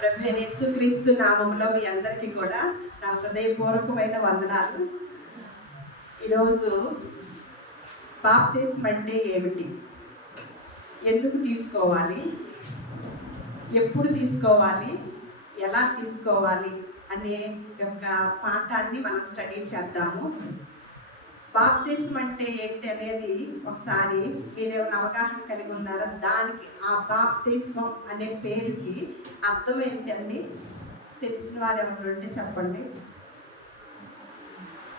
ప్రభువైన యేసుక్రీస్తు నామములో మీ అందరికీ కూడా నా హృదయపూర్వకమైన వందనాలు. ఈరోజు బాప్తిస్మం అంటే ఏమిటి, ఎందుకు తీసుకోవాలి, ఎప్పుడు తీసుకోవాలి, ఎలా తీసుకోవాలి అనే యొక్క పాఠాన్ని మనం స్టడీ చేద్దాము. బాప్తిస్మం అంటే ఏంటి అనేది ఒకసారి మీరేమైనా అవగాహన కలిగి ఉన్నారా? దానికి ఆ బాప్తిస్మం అనే పేరుకి అర్థం ఏంటండి? తెలిసిన వారు ఎవరు ఉంటే చెప్పండి.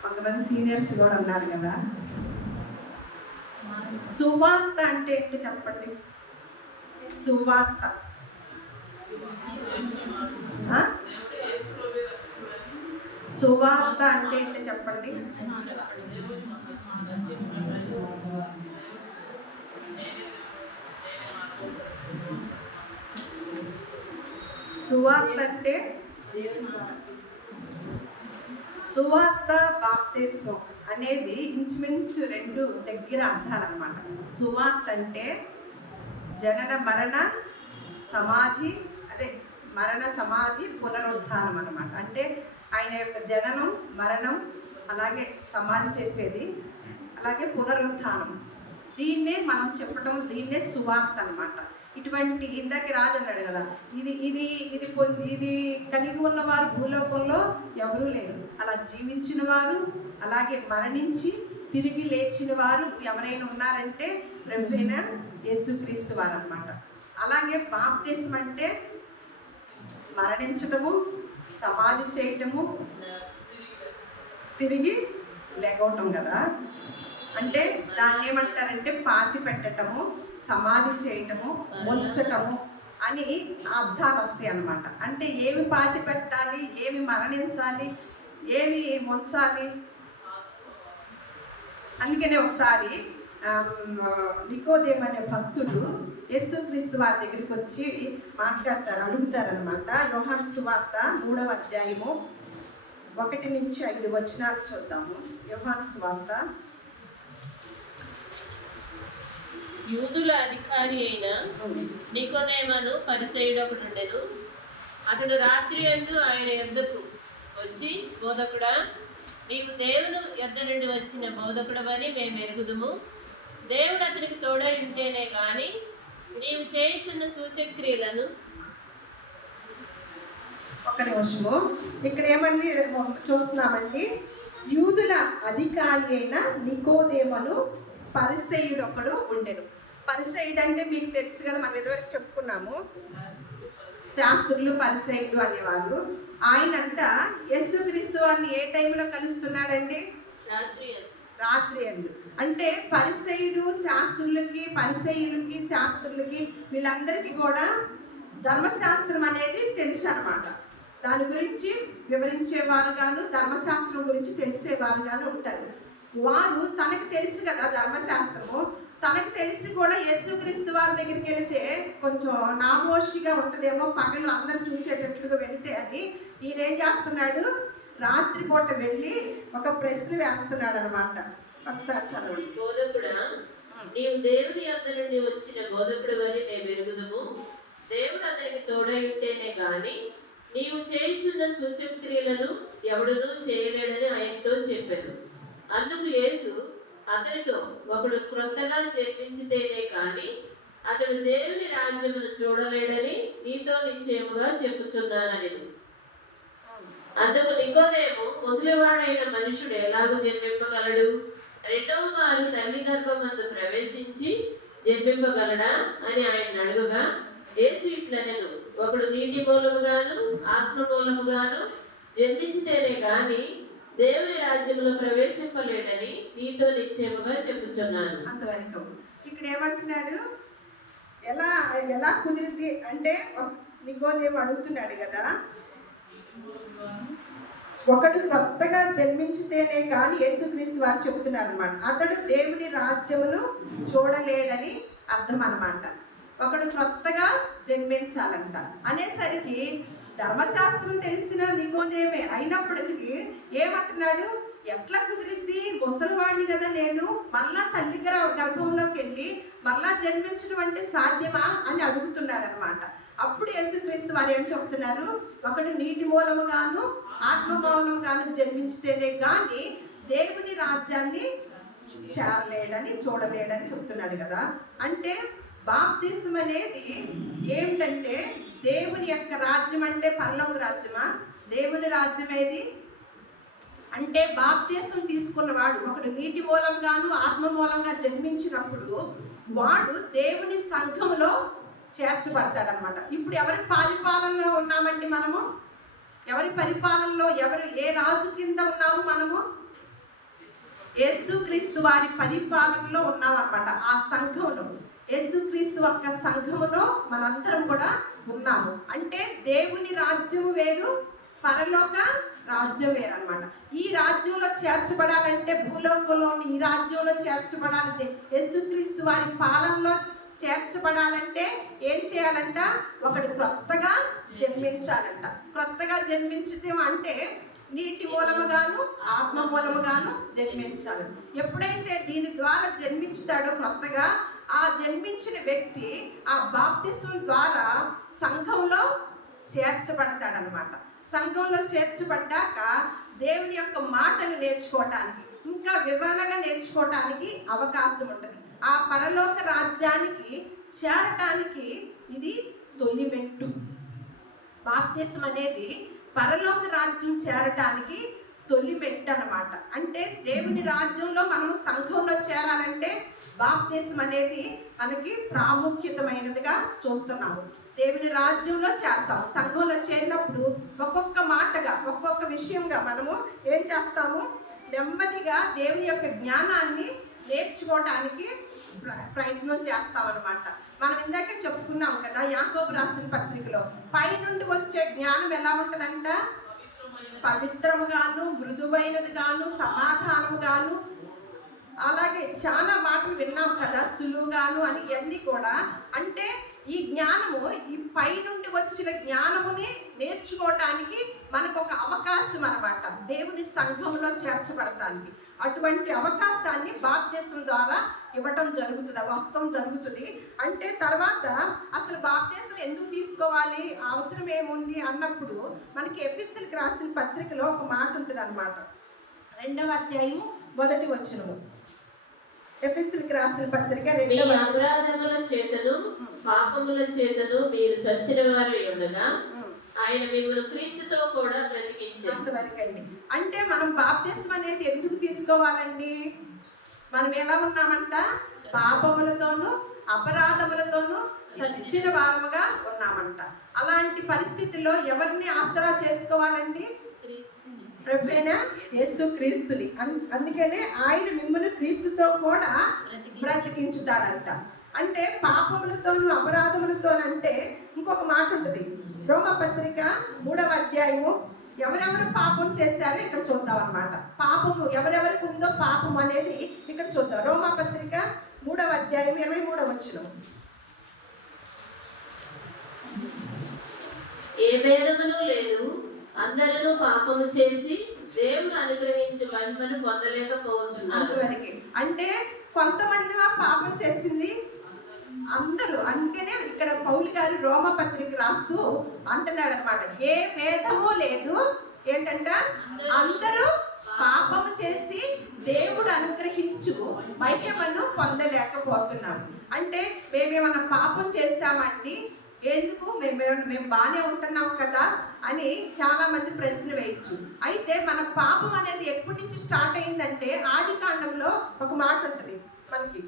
కొంతమంది సీనియర్స్ కూడా ఉన్నారు కదా. సువార్త అంటే ఏంటి చెప్పండి? సువార్త సువార్త అంటే ఏంటి చెప్పండి? సువార్త అంటే సువార్త బాప్తిస్మం అనేది ఇంచుమించు రెండు దగ్గర అర్థాలు అన్నమాట. సువార్త అంటే జనన మరణ సమాధి, మరణ సమాధి పునరుద్ధానం అన్నమాట. అంటే ఆయన యొక్క జననం, మరణం, అలాగే సమాధి చేసేది, అలాగే పునరుద్ధానం, దీన్నే మనం చెప్పటం, దీన్నే సువార్త అన్నమాట. ఇటువంటి ఇందాక రాజు అన్నాడు కదా, ఇది ఇది ఇది ఇది కలిగి ఉన్నవారు భూలోకంలో ఎవరూ లేరు. అలా జీవించిన వారు, అలాగే మరణించి తిరిగి లేచిన వారు ఎవరైనా ఉన్నారంటే ప్రభువైన యేసుక్రీస్తు వారు అన్నమాట. అలాగే బాప్తిస్మం అంటే మరణించటము, సమాధి చేయటము, తిరిగి లెగవటం కదా. అంటే దాన్ని ఏమంటారంటే పాతి పెట్టటము, సమాధి చేయటము, ముంచటము అని అర్థాలు వస్తాయి అన్నమాట. అంటే ఏమి పాతి పెట్టాలి, ఏమి మరణించాలి, ఏమి ముంచాలి. అందుకనే ఒకసారి నికోదేము అనే భక్తుడు యేసుక్రీస్తు వారి దగ్గరికి వచ్చి అడుగుతారనమాట. యోహాను సువార్త 3వ అధ్యాయము 1-5 వచనాలు చూద్దాము. యోహాను సువార్త. యూదుల అధికారి అయిన నికోదేమును పరిసయ్యుడు ఒకడు ఉండెను. అతడు రాత్రి యందు ఆయన యొద్దకు వచ్చి, బోధకుడా, నీవు దేవుని యొద్ద నుండి వచ్చిన బోధకుడవని మేము ఎరుగుదుము. దేవుడు అతనికి తోడై ఉంటేనే గాని నీవు చేయుచున్న సూచక్రియలను. ఒక నిమిషము, ఇక్కడ ఏమని చూస్తున్నామండి? యూదుల అధికారి అయిన నికోదేమును పరిసయ్యుడు ఒకడు ఉండెను. పరిసయ్యుడు అంటే మీకు తెలుసు కదా, మనం ఇదివరకు చెప్పుకున్నాము. శాస్త్రులు పరిసయ్యుడు అనేవాళ్ళు. ఆయనంట యేసుక్రీస్తు వారిని ఏ టైంలో కలుస్తున్నాడండి? రాత్రి అందు. అంటే పరిసయ్యుడు శాస్త్రులకి, పరిసయ్యులకి శాస్త్రులకి వీళ్ళందరికీ కూడా ధర్మశాస్త్రం అనేది తెలుసు అన్నమాట. దాని గురించి వివరించేవారు గాను, ధర్మశాస్త్రం గురించి తెలిసేవారు గాను ఉంటారు. వారు తనకు తెలుసు కదా ధర్మశాస్త్రము, తనకు తెలిసి కూడా యేసుక్రీస్తు వారి దగ్గరికి వెళితే కొంచెం నామోషిగా ఉంటుందేమో, పగలు అందరు చూసేటట్లుగా వెళితే అని ఈయనేం చేస్తున్నాడు? రాత్రిపూట వెళ్ళి ఒక ప్రశ్న వేస్తున్నాడు అనమాట. ఒకసారి చదవండి. బోధకుడా, నీవు దేవుని యొద్ద నుండి వచ్చిన బోధకుడు అని మేము ఎరుగుదుము. దేవుడు అతనికి తోడై ఉంటేనే గాని నీవు చేయుచున్న సూచక్రియలను ఎవడునూ చేయలేడని ఆయనతో చెప్పాను. అందుకు యేసు అతనితో, ఒకడు క్రొత్తగా జన్మించితేనే కానీ అతడు దేవుని రాజ్యమును చూడలేడని నీతో నిశ్చయముగా చెప్పుచున్నానని. అందుకు నికోదేము, ముసలివాడైన మనుషుడు ఎలాగూ జన్మింపగలడు? రెండవ మారు తల్లి గర్భమందు ప్రవేశించి జన్మింపగలడా అని ఆయన అడుగుగా, యేసు ఇట్లనెను, ఒకడు నీటి మూలముగాను ఆత్మ మూలముగాను జన్మించితేనే గాని దేవుని రాజ్యంలో ప్రవేశింపలేడని నీతో నిశ్చయముగా చెప్పుచున్నాను. అంతవరకు ఇక్కడ ఏమంటున్నాడు? ఎలా ఎలా కుదిరింది అంటే, నికోదేము అడుగుతున్నాడు కదా, ఒకడు కొత్తగా జన్మించితేనే కానీ యేసుక్రీస్తు వారు చెప్తున్నారు అనమాట. అతడు దేవుని రాజ్యమును చూడలేడని అర్థం అనమాట. ఒకడు కొత్తగా జన్మించాలంట అనేసరికి ధర్మశాస్త్రం తెలిసిన నికోదేమే అయినప్పటికీ ఏమంటున్నాడు? ఎట్లా కుదిరింది? ముసలివాడిని కదా నేను, మళ్ళా తల్లి గర్భంలోకి వెళ్ళి మళ్ళా జన్మించడం అంటే సాధ్యమా అని అడుగుతున్నాడు అనమాట. అప్పుడు యేసుక్రీస్తు యేసుక్రీస్తు వారు ఏం చెప్తున్నారు? ఒకడు నీటి మూలముగాను ఆత్మ మూలముగాను జన్మించితేనే గాని దేవుని రాజ్యాన్ని చేరలేడని చూడలేడని చెప్తున్నాడు కదా. అంటే బాప్తిసం అనేది ఏమిటంటే దేవుని యొక్క రాజ్యం. అంటే పరలోక రాజ్యమా? దేవుని రాజ్యం ఏది అంటే బాప్తిసం తీసుకున్నవాడు ఒకడు నీటి మూలంగాను ఆత్మ మూలంగా జన్మించినప్పుడు వాడు దేవుని సంఘములో చేర్చబడతాడనమాట. ఇప్పుడు ఎవరి పరిపాలనలో ఉన్నామండి మనము? ఎవరి పరిపాలనలో, ఏ రాజు కింద ఉన్నాము మనము? యేసుక్రీస్తు వారి పరిపాలనలో ఉన్నామన్నమాట. ఆ సంఘంలో, యేసుక్రీస్తు యొక్క సంఘములో మనందరం కూడా ఉన్నాము. అంటే దేవుని రాజ్యం వేరు, పరలోక రాజ్యం వేరు అనమాట. ఈ రాజ్యంలో చేర్చబడాలంటే, భూలోకంలో ఈ రాజ్యంలో చేర్చబడాలంటే, యేసుక్రీస్తు వారి పాలనలో చేర్చబడాలంటే ఏం చేయాలంట? ఒకడు క్రొత్తగా జన్మించాలంట. క్రొత్తగా జన్మించడం అంటే నీటి మూలముగాను ఆత్మ మూలముగాను జన్మించాలి. ఎప్పుడైతే దీని ద్వారా జన్మించుతాడో క్రొత్తగా, ఆ జన్మించిన వ్యక్తి ఆ బాప్తిసం ద్వారా సంఘంలో చేర్చబడతాడనమాట. సంఘంలో చేర్చబడ్డాక దేవుని యొక్క మాటలు నేర్చుకోవటానికి, ఇంకా వివరణగా నేర్చుకోవటానికి అవకాశం ఉంటుంది. ఆ పరలోక రాజ్యానికి చేరటానికి ఇది తొలి మెట్టు. బాప్తిసం అనేది పరలోక రాజ్యం చేరటానికి తొలి మెట్టు అనమాట. అంటే దేవుని రాజ్యంలో మనము సంఘంలో చేరాలంటే బాప్తిసం అనేది మనకి ప్రాముఖ్యతమైనదిగా చూస్తున్నాము. దేవుని రాజ్యంలో చేరతాము. సంఘంలో చేరినప్పుడు ఒక్కొక్క మాటగా, ఒక్కొక్క విషయంగా మనము ఏం చేస్తాము? నెమ్మదిగా దేవుని యొక్క జ్ఞానాన్ని నేర్చుకోవడానికి ప్రయత్నం చేస్తామన్నమాట. మనం ఇందాకే చెప్పుకున్నాం కదా, యాకోబు రాసిన పత్రికలో పైనుండి వచ్చే జ్ఞానం ఎలా ఉంటుందంట? పవిత్రముగాను, మృదువైనదిగాను, సమాధానముగాను, అలాగే చాలా మాటలు విన్నాం కదా, సులువుగాను అని. ఇవన్నీ కూడా అంటే ఈ జ్ఞానము, ఈ పై నుండి వచ్చిన జ్ఞానముని నేర్చుకోవటానికి మనకు ఒక అవకాశం అనమాట, దేవుని సంఘంలో చేర్చబడటానికి. అటువంటి అవకాశాన్ని బాప్తిసం ద్వారా ఇవ్వటం జరుగుతుంది, వస్తం జరుగుతుంది. అంటే తర్వాత అసలు బాప్తిసం ఎందుకు తీసుకోవాలి, అవసరం ఏముంది అన్నప్పుడు మనకి ఎఫెసీయులకు రాసిన పత్రికలో ఒక మాట ఉంటుంది అనమాట. 2వ అధ్యాయము 1వ వచనము. ఎఫెసీయులకు రాసిన పత్రిక 2వ అపరాధముల చేతను పాపముల చేతను మీరు చచ్చిన వారు ఉండగా ఆయన మిమ్మల్ని క్రీస్తుతో కూడా బ్రతికించారు. అంతవరకండి. అంటే మనం బాప్తిసం అనేది ఎందుకు తీసుకోవాలండి? మనం ఎలా ఉన్నామంట? పాపములతోనూ అపరాధములతోనూ చచ్చిన వారముగా ఉన్నామంట. అలాంటి పరిస్థితుల్లో ఎవరిని ఆసరా చేసుకోవాలండి? ప్రభువైన యేసుక్రీస్తుని. అందుకనే ఆయన మిమ్మల్ని క్రీస్తుతో కూడా బ్రతికించుతాడంట. అంటే పాపములతోనూ అపరాధములతోనంటే ఇంకొక మాట ఉంటుంది. రోమపత్రిక 3వ అధ్యాయము ఎవరెవరు పాపం చేశారో ఇక్కడ చూద్దాం అన్నమాట. పాపము ఎవరెవరికి ఉందో పాపం అనేది ఇక్కడ చూద్దాం. రోమపత్రిక 3వ అధ్యాయం 23వ వచనం. ఏ భేదమును లేదు, అందరూ పాపము చేసి దేవుడు అనుగ్రహించి మహిమను పొందలేకపోతున్నారు. అంతవరకు. అంటే కొంతమంది పాపం చేసింది అందరూ. అందుకనే ఇక్కడ పౌలు గారు రోమపత్రిక రాస్తూ అంటున్నాడు అనమాట, ఏ భేదము లేదు, ఏంటంట, అందరూ పాపము చేసి దేవుడు అనుగ్రహించు మహిమను పొందలేకపోతున్నారు. అంటే మేమేమన్నా పాపం చేశామండి, ఎందుకు మేము బాగానే ఉంటున్నాం కదా అని చాలా మంది ప్రశ్న వేయచ్చు. అయితే మన పాపం అనేది ఎప్పటి నుంచి స్టార్ట్ అయిందంటే ఆది కాండంలో ఒక మాట ఉంటుంది మనకి.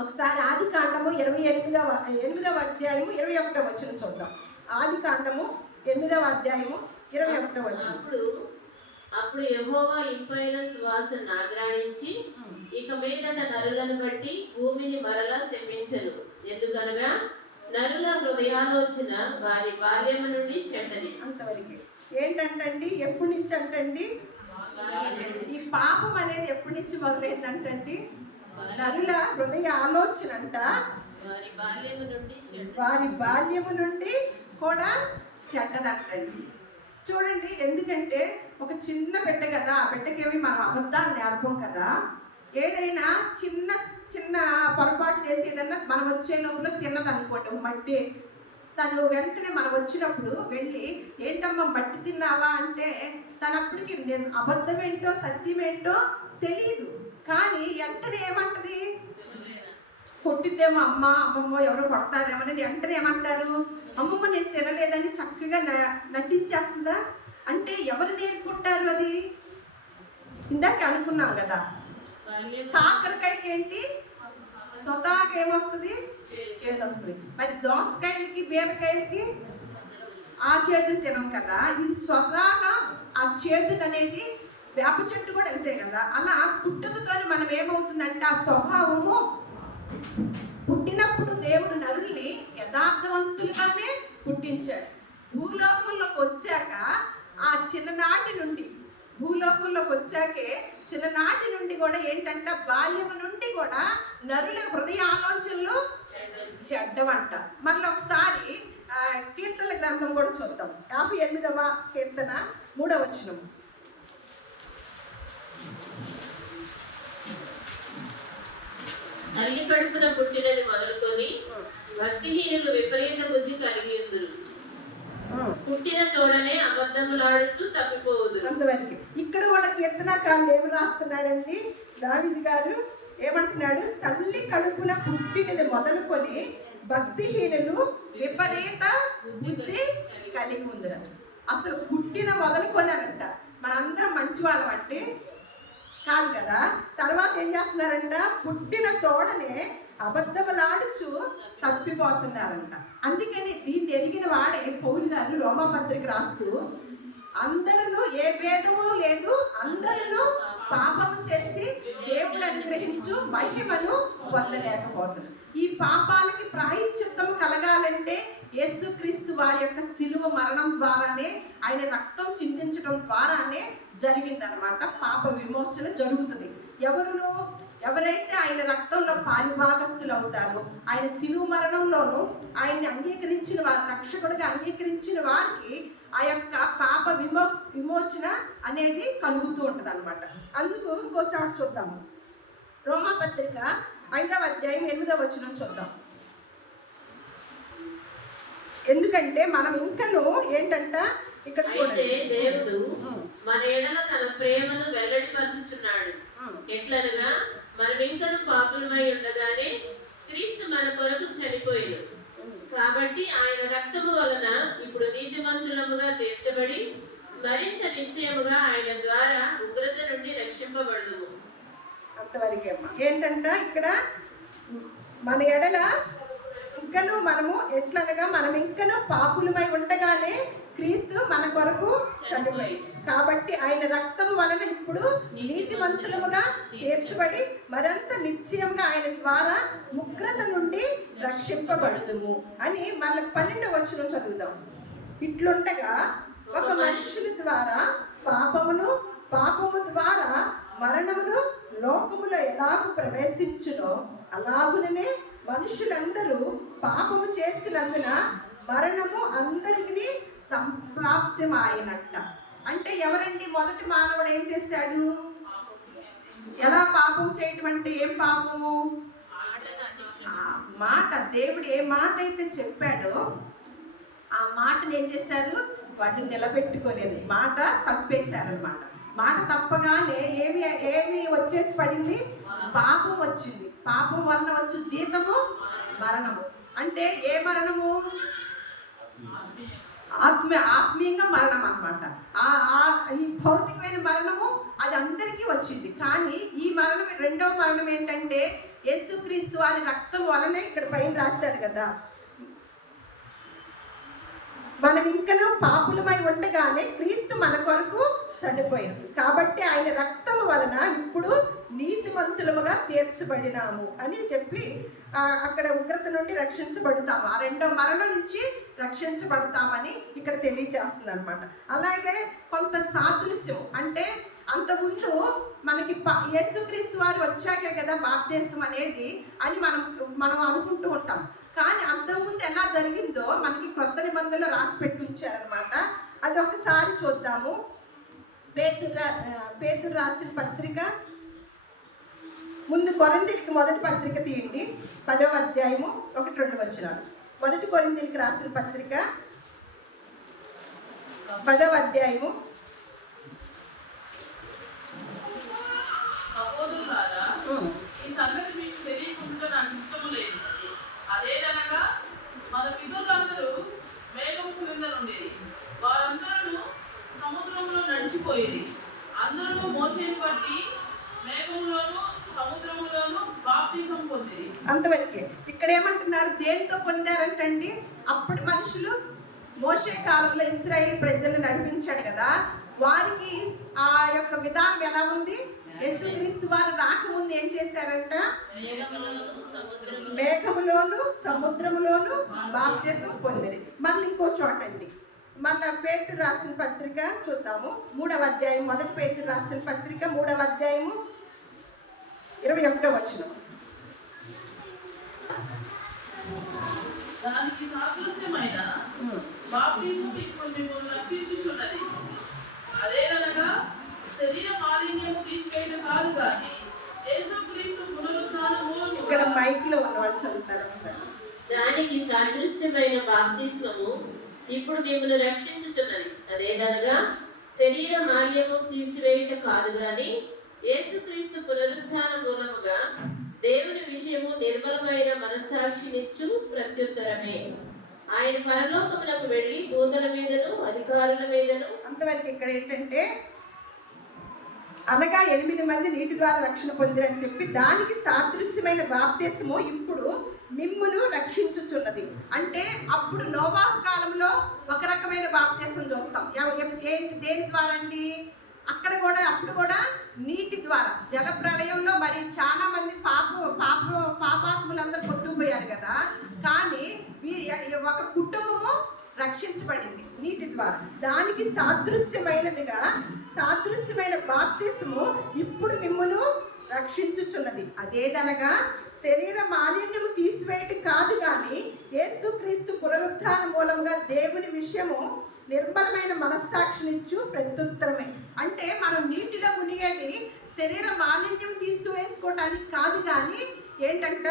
ఒకసారి ఆది కాండము 8వ అధ్యాయము 21వ వచనం చూద్దాం. ఆది కాండము 8వ అధ్యాయము 21వ వచనం. అప్పుడు యెహోవా ఇంపైన సువాసన ఆగ్రాణించి ఇక మీదట నరులను బట్టి భూమిని మరలా శపించెను. ఎందుకనగా నరుల హృదయాలోచన వారి బాల్యము నుండి చెడ్డది. అంతవరకు. ఏంటంటండి, ఎప్పటి నుంచి అంటండి? ఈ పాపం అనేది ఎప్పటి నుంచి మొదలైందంటండి? నరుల హృదయ ఆలోచన అంట వారి బాల్యము నుండి కూడా చెడ్డదంటండి. చూడండి, ఎందుకంటే ఒక చిన్న బిడ్డ కదా, ఆ బిడ్డకేమి మనం అబద్ధాలు నేర్పం కదా. ఏదైనా చిన్న చిన్న పొరపాటు చేసి ఏదన్నా మనం వచ్చే లోపల తిన్నదనుకోండి, మట్టి తను వెంటనే మనం వచ్చినప్పుడు వెళ్ళి ఏంటమ్మా మట్టి తిన్నావా అంటే తనప్పటికి అబద్ధం ఏంటో సత్యం ఏంటో తెలియదు. కానీ వెంటనే ఏమంటది, కొట్టిద్దేమో అమ్మమ్మ ఎవరో కొడతారేమని వెంటనే ఏమంటారు, అమ్మమ్మ నేను తినలేదని చక్కగా నటించేస్తుందా. అంటే ఎవరు నేర్పుకుంటారు అది? ఇందాక అనుకున్నాం కదా, కాకరకాయకి ఏంటి స్వతహాగా ఏమొస్తుంది, చేదు వస్తుంది. మరి దోసకాయలకి బీరకాయలకి ఆ చేదుని తినం కదా, ఇది స్వతహాగా ఆ చేదు అనేది. వేప చెట్టు కూడా అంతే కదా. అలా పుట్టుకతో మనం ఏమవుతుందంటే ఆ స్వభావము, పుట్టినప్పుడు దేవుడు నరుల్ని యథార్థవంతులుగానే పుట్టించాడు. భూలోకంలోకి వచ్చాక ఆ చిన్ననాటి నుండి భూలోకంలోకి వచ్చాకే చిన్ననాటి నుండి కూడా ఏంటంటే బాల్యం నుండి కూడా నరుల హృదయ ఆలోచనలు చెడ్డవంట. మళ్ళీ ఒకసారి కీర్తన గ్రంథం కూడా చూద్దాం. 58వ కీర్తన 3వ వచనం. తల్లి కడుపున పుట్టినది మొదలుకొని భక్తిహీనులు విపరీత బుద్ధి కలిగి ఉందురు. పుట్టిన తోడనే అబద్ధములాడుచు తప్పిపోదు. అంతవరకు ఇక్కడ కూడా కీర్తనకారుడు ఏమి రాస్తున్నాడండి, దావీదు గారు ఏమంటున్నాడు, తల్లి కడుపున పుట్టినది మొదలుకొని భక్తిహీనులు విపరీత బుద్ధి కలిగి ఉందిరా. అసలు పుట్టిన మొదలుకొనారంట. మనందరం మంచి వాళ్ళం అంటే కాదు కదా. తర్వాత ఏం చేస్తున్నారంట, పుట్టిన తోడనే అబద్ధములాడుచు తప్పిపోతున్నారంట. అందుకని దీన్ని ఎరిగిన వాడే పౌలు గారు రోమాపత్రిక రాస్తూ, అందరూ ఏ భేదము లేదు, అందరూ పాపము చేసి దేవుడు అనుగ్రహించు మహిమను పొందలేకపోతున్నారు. ఈ పాపాలకి ప్రాయశ్చిత్తము కలగాలంటే యేసుక్రీస్తు వారి యొక్క శిలువ మరణం ద్వారానే, ఆయన రక్తం చిందించడం ద్వారానే జరిగిందనమాట. పాప విమోచన జరుగుతుంది. ఎవరైతే ఆయన రక్తంలో పాలుభాగస్తులు అవుతారో, ఆయన శిలువ మరణంలోనూ ఆయన్ని అంగీకరించిన వారు, రక్షకుడిగా అంగీకరించిన వారికి ఆ యొక్క పాప విమోచన అనేది కలుగుతూ ఉంటుంది అనమాట. అందుకు ఇంకో చోట చూద్దాము. రోమాపత్రిక 5వ అధ్యాయం 8వ వచనం చూద్దాం. ఎందుకంటే మనం ఇంకను ఏంటంట ఇక్కడ చూడండి, దేవుడు మన ఎడల తన ప్రేమను వెల్లడిపరుచుచున్నాడు. ఎట్లనగా మనం ఇంకను పాపులమై ఉండగానే క్రీస్తు మన కొరకు చనిపోయాడు. కాబట్టి ఆయన రక్తము వలన ఇప్పుడు నీతిమంతులముగా తీర్చబడి మరింత నిశ్చయముగా ఆయన ద్వారా ఉగ్రత నుండి రక్షింపబడదుము. అంతవరకే అమ్మా. ఏంటంట ఇక్కడ మన ఎడల ఇంకను మనము ఎట్లనగా మనం ఇంకను పాపులమై ఉండగానే క్రీస్తు మన కొరకు చనిపోయి, కాబట్టి ఆయన రక్తం వలన ఇప్పుడు నీతిమంతులముగా తీర్చబడి మరింత నిశ్చయంగా ఆయన ద్వారా ఉగ్రత నుండి రక్షింపబడుదుము అని మళ్ళీ 12వ వచనం చదువుదాం. ఇట్లుండగా ఒక మనుషుల ద్వారా పాపము ద్వారా మరణమును లోకములో ఎలాగూ ప్రవేశించునో అలాగుననే మనుషులందరూ పాపము చేసినందున మరణము అందరికీ సంప్రాప్తమైనట్ట. అంటే ఎవరండి మొదటి మానవుడు ఏం చేశాడు? ఎలా పాపం చేయటం అంటే ఏం పాపము? మాట. దేవుడు ఏ మాట అయితే చెప్పాడో ఆ మాటను ఏం చేశారు? వాటిని నిలబెట్టుకోలేదు, మాట తప్పేశారు అన్నమాట. మాట తప్పగానే ఏమి వచ్చేసి పడింది? పాపం వచ్చింది. పాపం వలన వచ్చి జీతము మరణము. అంటే ఏ మరణము? ఆత్మీయంగా మరణం అన్నమాట. ఈ భౌతికమైన మరణము అది అందరికీ వచ్చింది. కానీ ఈ మరణం, రెండవ మరణం ఏంటంటే యేసుక్రీస్తు వారి రక్తం వలనే ఇక్కడ పైన రాశారు కదా, మనం ఇంకనూ పాపులమై ఉండగానే క్రీస్తు మన కొరకు చనిపోయాడు. కాబట్టి ఆయన రక్తం వలన ఇప్పుడు నీతిమంతులముగా తీర్చబడినాము అని చెప్పి అక్కడ ఉగ్రత నుండి రక్షించబడతాము, ఆ రెండో మరణం నుంచి రక్షించబడతామని ఇక్కడ తెలియజేస్తుంది అనమాట. అలాగే కొంత సాదృశ్యం అంటే అంతకుముందు మనకి యేసుక్రీస్తు వారు వచ్చాకే కదా బాప్తిస్మం అనేది అని మనం అనుకుంటూ ఉంటాం. కానీ అంతకుముందు ఎలా జరిగిందో మనకి కొత్త నిబంధనలో రాసి పెట్టి ఉంచారనమాట. అది ఒకసారి చూద్దాము. పేతురు రాసిన పత్రిక, ముందు కొరింథీయులకు మొదటి పత్రిక తీయండి, 10వ అధ్యాయము 1-2 వచనాలు. మొదటి కొరింథీయులకు రాసిన పత్రిక 10వ అధ్యాయము. సహోదరులారా, ఈ సంగతి మీకు తెలియకుండా నాకు ఇష్టము లేదు. అదేదనగా మన పితరులందరూ మేఘం క్రింద నుండి వారందరూ సముద్రంలో నడిచిపోయేది. అందరూ మోసేని బట్టి మేఘంలోను సముద్రంలోను బాప్తిసం పొందిరి. అంతవరకే. ఇక్కడ ఏమంటున్నారు? దేంతో పొందారంటండి? అప్పుడు మనుషులు మోషే కాలంలో ఇశ్రాయేలు ప్రజలు నడిపించాడు కదా, వారికి ఆ యొక్క విధానం ఎలా ఉంది? యేసుక్రీస్తు వారు రాకముందు ఏం చేశారంట? మేఘములోను సముద్రములోను బాప్తిసం పొందిరి. మళ్ళీ ఇంకో చోటండి, మళ్ళా పేతురు రాసిన పత్రిక చూద్దాము. 3వ అధ్యాయం, మొదటి పేతురు రాసిన పత్రిక 3వ అధ్యాయము 21వ వచనం. దానికి సాదృశ్యమైన బాప్తిసం ఇప్పుడు మిమ్మల్ని రక్షించుచున్నది. అదేనగా శరీర మాలిన్యము తీసివేయడం కాదు కానీ యేసుక్రీస్తు పునరుత్థాన మూలముగా. ఇక్కడ మైక్ లో ఉన్నవాళ్ళు చదువుతారు ఒకసారి. దానికి సాదృశ్యమైన బాప్తిస్మము ఇప్పుడు మిమ్మల్ని రక్షించుచున్నది. అదేదనగా శరీర మాల్యము తీసివేయుట కాదు గాని యేసుక్రీస్తు పునరుత్థాన మూలముగా దేవుని విషయము నిర్మలమైన మనస్సాక్షినిచ్చు ప్రత్యుత్తరమే. ఆయన పరలోకములకు వెళ్ళి దూతల మీదను అధికారుల మీదను. అంతవరకు ఇక్కడ ఏంటంటే, అనగా 8 మంది నీటి ద్వారా రక్షణ పొందిరని చెప్పి దానికి సాదృశ్యమైన బాప్తిసము ఇప్పుడు మిమ్మును రక్షించుచున్నది. అంటే అప్పుడు నోవాహు కాలంలో ఒక రకమైన బాప్తిసం చూస్తాం. ఏంటి? దేని ద్వారా అండి? అప్పుడు కూడా నీటి ద్వారా. జల ప్రళయంలో మరి చాలా మంది పాపాత్ములందరూ కొట్టుకుపోయారు కదా, కానీ ఒక కుటుంబము రక్షించబడింది నీటి ద్వారా. దానికి సాదృశ్యమైన బాప్తిసము ఇప్పుడు మిమ్మును రక్షించుచున్నది. అదేదనగా శరీర మాలిన్యము తీసివేయటం కాదు కానీ యేసుక్రీస్తు పునరుత్థాన మూలంగా దేవుని విషయము నిర్మలమైన మనస్సాక్షినిచ్చు ప్రత్యుత్తరమే. అంటే మనం నీటిలో మునిగేది శరీర మాలిన్యం తీసుకువేసుకోవటానికి కాదు కానీ ఏంటంట?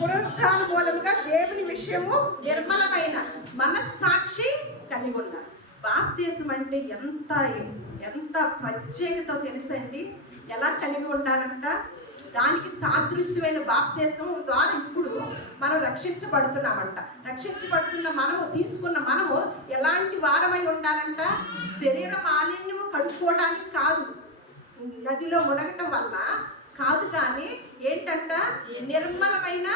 పునరుత్థాన మూలముగా దేవుని విషయము నిర్మలమైన మనస్సాక్షి కలిగి ఉన్నారు. బాప్తిసం అంటే ఎంత ప్రత్యేకత తెలుసండి. ఎలా కలిగి ఉండాలంట? దానికి సాదృశ్యమైన బాప్తిసం ద్వారా ఇప్పుడు మనం రక్షించబడుతున్నామంట. తీసుకున్న మనము ఎలాంటి వారమై ఉండాలంట? శరీర మాలిన్యము కడుక్కోవడానికి కాదు, నదిలో మునగటం వల్ల కాదు, కానీ ఏంటంట? నిర్మలమైన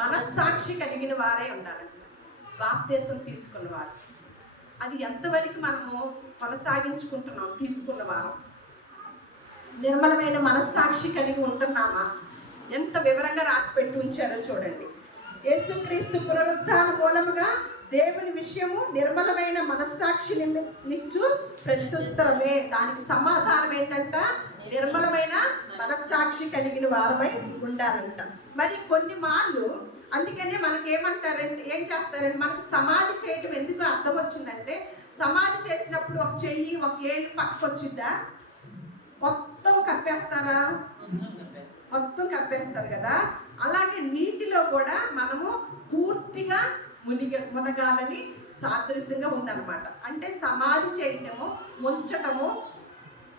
మనస్సాక్షి కలిగిన వారై ఉండాలంట బాప్తిసం తీసుకున్న వారు. అది ఎంతవరకు మనము కొనసాగించుకుంటున్నాం? తీసుకున్న వారం నిర్మలమైన మనస్సాక్షి కలిగి ఉంటున్నామా? ఎంత వివరంగా రాసిపెట్టి ఉంచారో చూడండి. యేసుక్రీస్తు పునరుత్థాన మూలముగా దేవుని విషయము నిర్మలమైన మనస్సాక్షి నిచ్చు ప్రత్యుత్తరమే. దానికి సమాధానం ఏంటంట? నిర్మలమైన మనస్సాక్షి కలిగిన వారమై ఉండాలంట. మరి కొన్ని మార్లు అందుకనే మనకి ఏం చేస్తారంటే, మనకు సమాధి చేయటం ఎందుకు అర్థం వచ్చిందంటే, సమాధి చేసినప్పుడు ఒక చెయ్యి ఒక ఏళ్ళు పక్కకు వచ్చిందా? మొత్తం కప్పేస్తారా? మొత్తం కప్పేస్తారు కదా. అలాగే నీటిలో కూడా మనము పూర్తిగా మునగాలని సాదృశ్యంగా ఉందన్నమాట. అంటే సమాధి చేయటము, ముంచటము,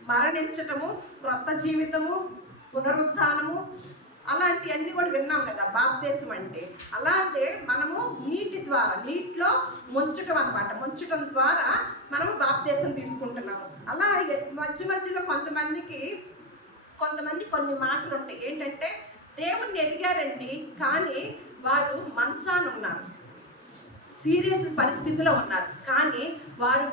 మరణించటము, క్రొత్త జీవితము, పునరుత్థానము, అలాంటివన్నీ కూడా విన్నాం కదా బాప్తిసం అంటే. అలాగే మనము నీటిలో ముంచటం అన్నమాట. ముంచటం ద్వారా మనము బాప్తిసం తీసుకుంటున్నాము. అలాగే మధ్యలో కొంతమంది కొన్ని మాటలు ఉంటాయి. ఏంటంటే, దేవుణ్ణి ఎదిగారండి కానీ వారు మంచాన ఉన్నారు, సీరియస్ పరిస్థితిలో ఉన్నారు, కానీ వారి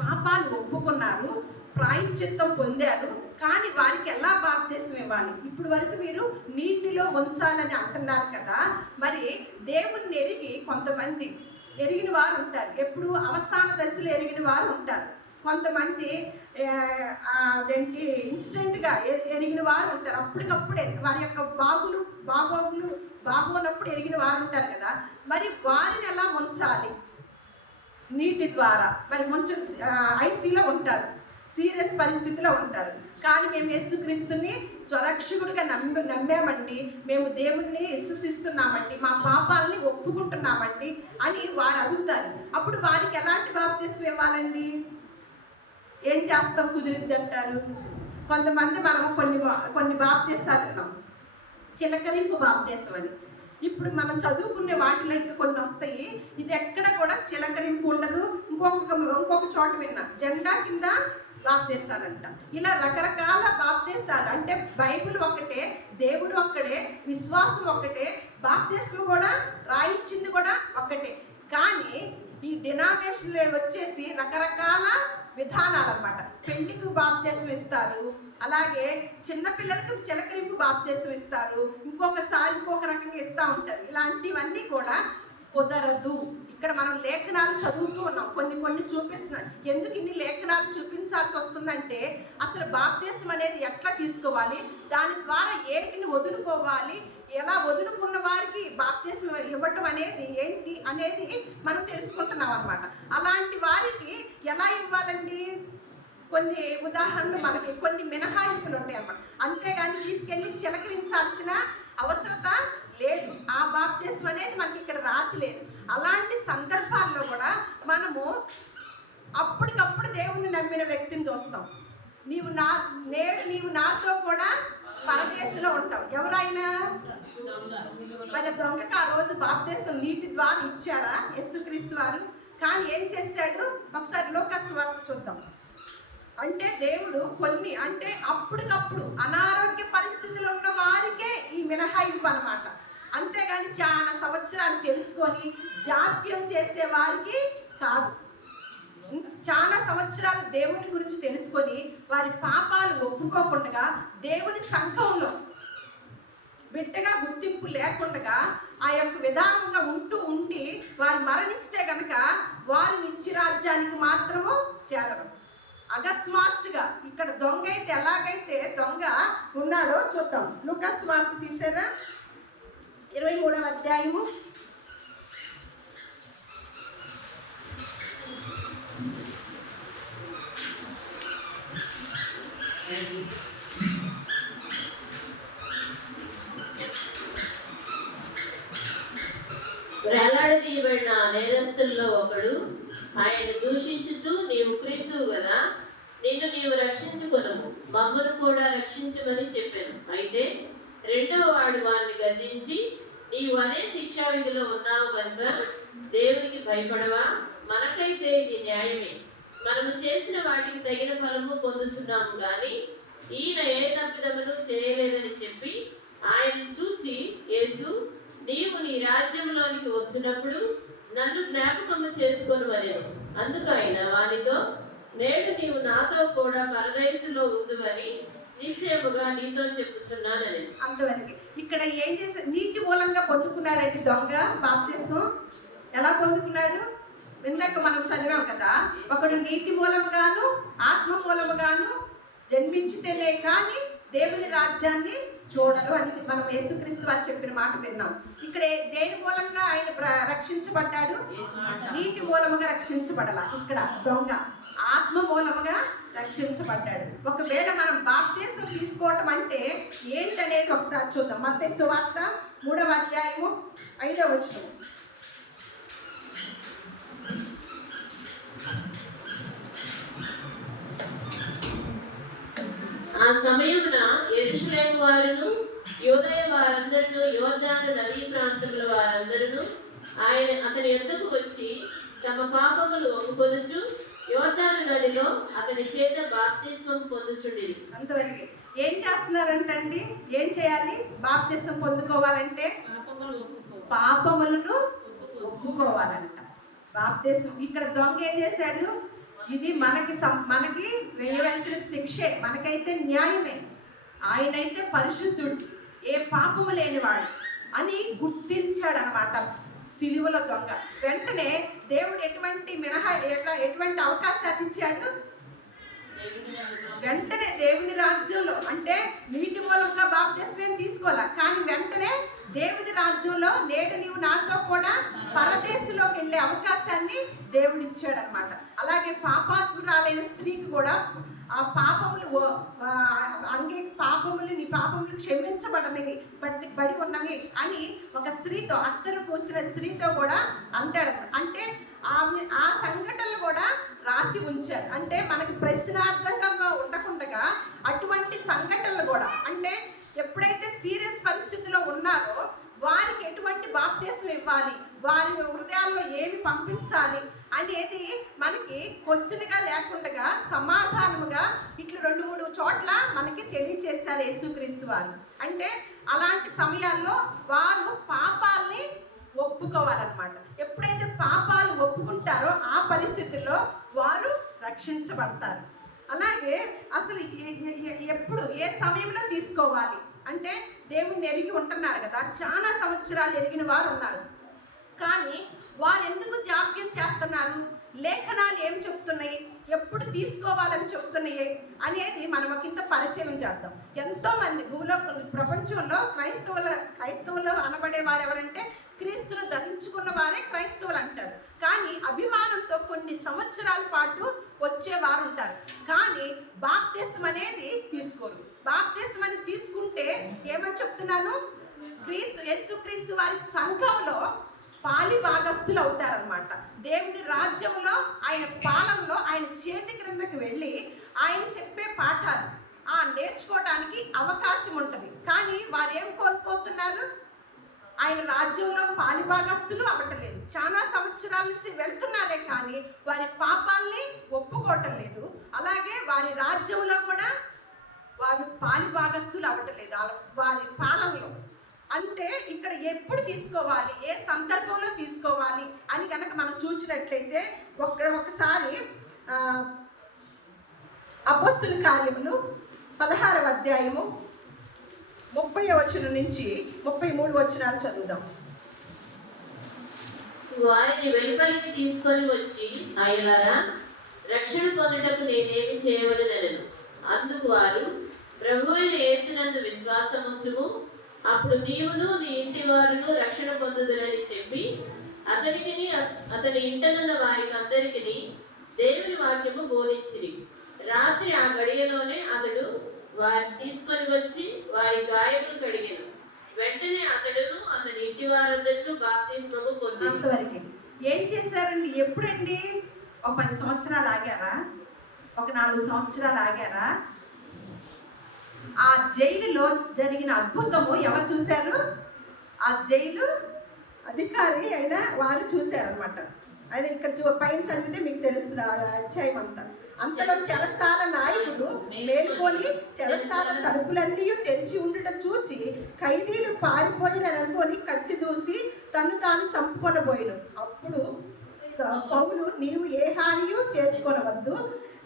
పాపాలు ఒప్పుకున్నారు, ప్రాయశ్చిత్తం పొందారు, కానీ వారికి ఎలా బాప్తిసం ఇవ్వాలి? ఇప్పుడు వరకు మీరు నీటిలో ఉంచాలని అంటున్నారు కదా. మరి దేవుణ్ణి కొంతమంది ఎరిగిన వారు ఉంటారు, ఎప్పుడు అవసాన దశలో ఎరిగిన వారు ఉంటారు. కొంతమంది ఇన్స్టెంట్గా ఎరిగిన వారు ఉంటారు, అప్పటికప్పుడే వారి యొక్క బాగోనప్పుడు ఎరిగిన వారు ఉంటారు కదా. మరి వారిని ఎలా ఉంచాలి? నీటి ద్వారా. మరి కొంచెం ఐసీలో ఉంటారు, సీరియస్ పరిస్థితిలో ఉంటారు. కానీ మేము యేసుక్రీస్తుని స్వరక్షకుడిగా నమ్మామండి, మేము దేవుణ్ణి విశ్వసిస్తున్నామండి, మా పాపాలని ఒప్పుకుంటున్నామండి అని వారు అడుగుతారు. అప్పుడు వారికి ఎలాంటి బాప్తిస్మం ఇవ్వాలండి? ఏం చేస్తాం కుదిరిద్ది అంటారు? కొంతమంది మనం కొన్ని బాప్తిసాలు విన్నాం, చిలకరింపు బాప్తిసం అని. ఇప్పుడు మనం చదువుకునే వాటిలో ఇంకా కొన్ని వస్తాయి, ఇది ఎక్కడ కూడా చిలకరింపు ఉండదు. ఇంకొక చోట విన్నా జెండా కింద బాప్తిసాలంట. ఇలా రకరకాల బాప్తిసాలు, అంటే బైబిల్ ఒక్కటే, దేవుడు ఒక్కడే, విశ్వాసం ఒక్కటే, బాప్తిసం కూడా రాయిచ్చింది కూడా ఒక్కటే. కానీ ఈ డినామినేషన్లో వచ్చేసి రకరకాల విధానాలు అన్నమాట. పెళ్లికి బాప్తిసం ఇస్తారు, అలాగే చిన్నపిల్లలకు చిలకరింపు బాప్తిసం ఇస్తారు, ఇంకొకసారి ఇంకొక రకంగా ఇస్తూ ఉంటారు. ఇలాంటివన్నీ కూడా కుదరదు. ఇక్కడ మనం లేఖనాలు చదువుతూ ఉన్నాం, కొన్ని చూపిస్తున్నాం. ఎందుకు ఇన్ని లేఖనాలు చూపించాల్సి వస్తుందంటే అసలు బాప్తిసం అనేది ఎట్లా తీసుకోవాలి, దాని ద్వారా ఏంటిని వదులుకోవాలి, ఎలా వదులుకున్న వారికి బాప్తిసం ఇవ్వటం అనేది ఏంటి అనేది మనం తెలుసుకుంటున్నాం అన్నమాట. అలాంటి వారికి ఎలా ఇవ్వాలండి? కొన్ని ఉదాహరణలు, మనకి కొన్ని మినహాయింపులు ఉంటాయి అన్నమాట. అంతేగాని తీసుకెళ్ళి చిలకరించాల్సిన అవసరత లేదు. ఆ బాప్తిసం అనేది మనకి ఇక్కడ రాసిలేదు. అలాంటి సందర్భాల్లో కూడా మనము అప్పటికప్పుడు దేవుణ్ణి నమ్మిన వ్యక్తిని చూస్తాం. నీవు నాతో కూడా పరదేశంలో ఉంటావు. ఎవరైనా మన దొంగకు ఆ రోజు బాప్తిసం నీటి ద్వారా ఇచ్చారా యేసుక్రీస్తు వారు? కానీ ఏం చేశాడు? ఒకసారి లూకా సువార్త చూద్దాం. అంటే దేవుడు కొన్ని, అంటే అప్పటికప్పుడు అనారోగ్య పరిస్థితుల్లో ఉన్న వారికే ఈ మినహాయింపు అన్నమాట. అంతేగాని చాలా సంవత్సరాలు తెలుసుకొని జాప్యం చేసే వారికి కాదు. చాలా సంవత్సరాలు దేవుని గురించి తెలుసుకొని వారి పాపాలు ఒప్పుకోకుండా దేవుని సంఘంలో బిడ్డగా గుర్తింపు లేకుండా ఆ యొక్క విధానంగా ఉండి వారు మరణించితే కనుక వారు నిత్య రాజ్యానికి మాత్రము చేరరు. అకస్మాత్తుగా ఇక్కడ దొంగ అయితే ఎలాగైతే దొంగ ఉన్నాడో చూద్దాం. లూకా సువార్త తీసారా 23వ అధ్యాయము. వేలాడదీయబడిన నేరస్తుల్లో ఒకడు ఆయన దూషించుచు, నీవు క్రీస్తువు కదా, నిన్ను నీవు రక్షించుకొనుము, మమ్మను కూడా రక్షించమని చెప్పాను. అయితే రెండవ వాడు వారిని గద్దించి, నీవు అదే శిక్షా విధిలో ఉన్నావు కనుక దేవునికి భయపడవా? మనకైతే ఇది న్యాయమే, మనము చేసిన వాటికి తగిన ఫలము పొందుచున్నాము గాని ఈయన ఏ తప్పిదమును చేయలేదని చెప్పి ఆయన చూచి, యేసు, నీవు నీ రాజ్యంలోనికి వచ్చినప్పుడు నన్ను జ్ఞాపకము చేసుకొనువలెను. అందుకు ఆయన వానితో, నేడు నీవు నాతో కూడా పరదేశంలో ఉందువని నిశ్చయముగా నీతో చెప్పుచున్నానని. అంతవరకు ఇక్కడ ఏం చేశారు? నీటి మూలంగా పొందుకున్నాడండి దొంగ బాప్తిసం. ఎలా పొందుకున్నాడు? ఇందాక మనం చదివాం కదా, ఒకడు నీటి మూలముగాను ఆత్మ మూలముగాను జన్మించితేనే కానీ దేవుని రాజ్యాన్ని చూడరు అని మనం యేసుక్రీస్తు వారు చెప్పిన మాట విన్నాం. ఇక్కడ దేని మూలంగా ఆయన రక్షించబడ్డాడు? నీటి మూలముగా రక్షించబడాల. ఇక్కడ దొంగ ఆత్మ మూలముగా రక్షించబడ్డాడు. ఒకవేళ మనం బాప్తిసం తీసుకోవటం అంటే ఏంటనేది ఒకసారి చూద్దాం. మత్తయి సువార్త 3వ అధ్యాయము 5వ వచనం. ఆ సమయమున యెరూషలేము వారును యూదయ వారందరూ యోర్దాను నదీ ప్రాంతముల వారందరూ అతని యొద్దకు వచ్చి తమ పాపములు ఒప్పుకొనుచు యోర్దాను నదిలో అతని చేత బాప్తిస్మం పొందుచుండిరి. అంతవరకు ఏం చేస్తున్నారంటండి? ఏం చేయాలి? బాప్తిసం పొందుకోవాలంటే పాపములను ఒప్పుకోవాలంట. బాప్తిసం ఇక్కడ దొంగ ఏం చేశాడు? ఇది మనకి వేయవలసిన శిక్షే, మనకైతే న్యాయమే. ఆయనైతే పరిశుద్ధుడు, ఏ పాపము లేనివాడు అని గుర్తించాడు అనమాట సిలువలో దొంగ. వెంటనే దేవుడు ఎటువంటి అవకాశాన్ని ఇచ్చాడు? వెంటనే దేవుని రాజ్యంలో, అంటే నీటి మూలంగా బాప్తిస్మం తీసుకోవాలి, కానీ వెంటనే దేవుని రాజ్యంలో నేడు నీవు నాతో కూడా పరదేశంలోకి వెళ్ళే అవకాశాన్ని దేవుడు ఇచ్చాడు అనమాట. అలాగే పాపాత్మురాలైన స్త్రీకి కూడా ఆ పాపములు పాపములు నీ పాపములు క్షమించబడనివి బడి ఉన్నవి అని ఒక స్త్రీతో, అత్తరు పూసిన స్త్రీతో కూడా అంటాడు. అంటే ఆ సంఘటనలు కూడా రాసి ఉంచారు. అంటే మనకి ప్రశ్నార్థకంగా ఉండకుండా అటువంటి సంఘటనలు కూడా, అంటే ఎప్పుడైతే సీరియస్ పరిస్థితిలో ఉన్నారో వారికి ఎటువంటి బాప్తిసం ఇవ్వాలి, వారి హృదయాల్లో ఏమి పంపించాలి అనేది మనకి క్వశ్చన్గా లేకుండా సమాధానముగా ఇట్లు 2-3 చోట్ల మనకి తెలియచేశారు యేసుక్రీస్తు వారు. అంటే అలాంటి సమయాల్లో వారు పాపాలని ఒప్పుకోవాలన్నమాట. ఎప్పుడైతే పాపాలు ఒప్పుకుంటారో ఆ పరిస్థితుల్లో వారు రక్షించబడతారు. అలాగే అసలు ఎప్పుడు ఏ సమయంలో తీసుకోవాలి అంటే దేవుణ్ణి ఎరిగి ఉంటున్నారు కదా, చాలా సంవత్సరాలు ఎరిగిన వారు ఉన్నారు. కానీ వారు ఎందుకు జాప్యం చేస్తున్నారు, లేఖనాలు ఏం చెప్తున్నాయి, ఎప్పుడు తీసుకోవాలని చెప్తున్నాయి అనేది మనం ఒక ఇంత పరిశీలన చేద్దాం. ఎంతో మంది ప్రపంచంలో క్రైస్తవులు అనబడే వారు ఎవరంటే క్రీస్తును ధరించుకున్న వారే క్రైస్తవులు అంటారు. కానీ అభిమానంతో కొన్ని సంవత్సరాల పాటు వచ్చేవారు ఉంటారు. కానీ బాప్తిసం అనేది తీసుకోరు. బాప్తిసం అనేది తీసుకుంటే ఏమని చెప్తున్నాను, యేసుక్రీస్తు వారి సంఘంలో పాలి భాగస్థులు అవుతారనమాట. దేవుని రాజ్యంలో, ఆయన పాలనలో, ఆయన చేతి క్రిందకి వెళ్ళి ఆయన చెప్పే పాఠాలు నేర్చుకోవడానికి అవకాశం ఉంటుంది. కానీ వారు ఏం కోల్పోతున్నారు, ఆయన రాజ్యంలో పాలి భాగస్థులు అవ్వటలేదు. చాలా సంవత్సరాల నుంచి వెళ్తున్నారే కానీ వారి పాపాలని ఒప్పుకోవటం లేదు. అలాగే వారి రాజ్యంలో కూడా వారు పాలి భాగస్థులు అవ్వటలేదు వారి పాలనలో. అంటే ఇక్కడ ఎప్పుడు తీసుకోవాలి, ఏ సందర్భంలో తీసుకోవాలి అని కనుక మనం చూసినట్లయితే ఒకసారి అపోస్తుల కార్యములు 16వ అధ్యాయము 30వ వచనం నుంచి 33 వచనాలు చదువుదాం. వారిని వెలుపలికి తీసుకొని వచ్చి, అయ్యలారా, రక్షణ పొందుటకు నేనేమి చేయవలెనను. అందుకు వారు, ప్రభువైన యేసునందు విశ్వాసముంచుము, అప్పుడు నీవును నీ ఇంటి వారును రక్షణ పొందుదురని చెప్పి అతనికిని అతని ఇంటనున్న వారికి అందరికిని దేవుని వాక్యము బోధించిరి. రాత్రి ఆ గడియలోనే అతడు వారిని తీసుకొని వచ్చి వారి గాయములు కడిగెను. వెంటనే అతడును అతని ఇంటి వారందరూ బాప్తిస్మము పొందారు. అంతవరకు ఏం చేశారండి? ఎప్పుడండి? ఒక 10 సంవత్సరాలు ఆగారా? ఒక 4 సంవత్సరాలు ఆగారా? ఆ జైలులో జరిగిన అద్భుతము ఎవరు చూశారు? ఆ జైలు అధికారి అయిన వారు చూశారనమాట. అది ఇక్కడ పైన చదివితే మీకు తెలుస్తుంది ఆ అధ్యాయం అంతా. అంతలో చెరసాల నాయకుడు మేలుకొని చెరసాల తలుపులన్నీ తెరిచి ఉండటం చూచి ఖైదీలు పారిపోయిననుకొని కత్తి దూసి తాను చంపుకొనబోయిను. అప్పుడు పౌలు, నీవు ఏ హానియు చేసుకొనవద్దు,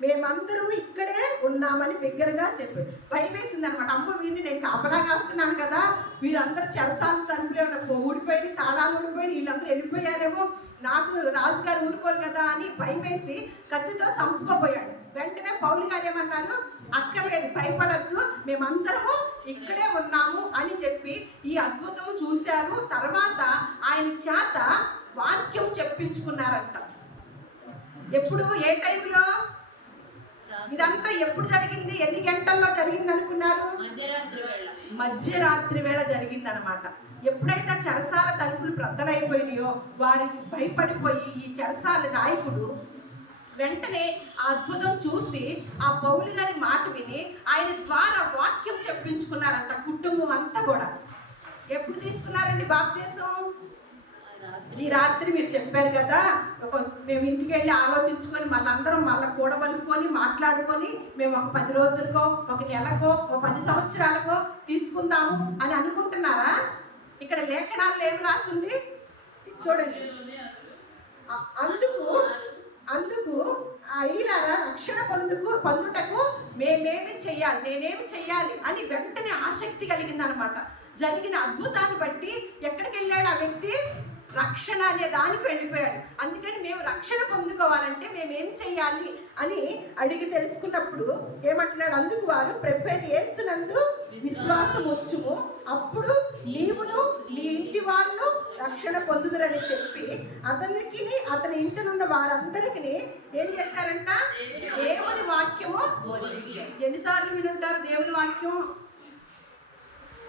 మేమందరము ఇక్కడే ఉన్నామని బిగ్గరగా చెప్పాడు. భయం వేసింది అనమాట. అమ్మ వీరిని నేను కాపలా కాస్తున్నాను కదా, వీరందరూ చెరసాల తలుపులు ఊడిపోయి, తాళాలు ఊడిపోయి, వీళ్ళందరూ వెళ్ళిపోయారేమో, నాకు రాజుగారు ఊరుకోరు కదా అని భయం వేసి కత్తితో చంపుకోపోయాడు. వెంటనే పౌలు గారు ఏమన్నారు, అక్కర్లేదు, భయపడద్దు, మేమందరము ఇక్కడే ఉన్నాము అని చెప్పి ఈ అద్భుతము చూశారు. తర్వాత ఆయన చేత వాక్యం చెప్పించుకున్నారంట. ఎప్పుడు, ఏ టైంలో ఇదంతా ఎప్పుడు జరిగింది? ఎన్ని గంటల్లో జరిగింది అనుకున్నారు? మధ్యరాత్రి వేళ జరిగింది అనమాట. ఎప్పుడైతే చెరసాల తలుపులు బ్రద్దలైపోయినాయో వారికి భయపడిపోయి ఈ చెరసాల నాయకుడు వెంటనే ఆ అద్భుతం చూసి ఆ పౌలు గారి మాట విని ఆయన ద్వారా వాక్యం చెప్పించుకున్నారంట. కుటుంబం అంతా కూడా. ఎప్పుడు తీసుకున్నారండి బాప్తిసం? ఈ రాత్రి మీరు చెప్పారు కదా, మేము ఇంటికి వెళ్ళి ఆలోచించుకొని మళ్ళీ కూడబలుకొని మాట్లాడుకొని మేము ఒక 10 రోజులకో, ఒక నెలకో, ఒక 10 సంవత్సరాలకో తీసుకుందాము అని అనుకుంటున్నారా? ఇక్కడ లేఖనాల్లో ఏం రాసింది చూడండి. అందుకు అయ్యారా, రక్షణ పొందుటకు మేమేమి చెయ్యాలి, నేనేమి చెయ్యాలి అని వెంటనే ఆసక్తి కలిగింది అనమాట. జరిగిన అద్భుతాన్ని బట్టి ఎక్కడికి వెళ్ళాడు ఆ వ్యక్తి? రక్షణ అనే దానికి వెళ్ళిపోయాడు. అందుకని మేము రక్షణ పొందుకోవాలంటే మేమేం చెయ్యాలి అని అడిగి తెలుసుకున్నప్పుడు ఏమంటున్నాడు? అందుకు వారు, ప్రభువైన యేసునందు విశ్వాసం ఉంచుము, అప్పుడు నీవును నీ ఇంటి వారును రక్షణ పొందుదురని చెప్పి అతనికి అతని ఇంటినున్న వారందరికీ ఏం చేశారంట? దేవుని వాక్యము. ఎన్నిసార్లు వినుంటారు దేవుని వాక్యం?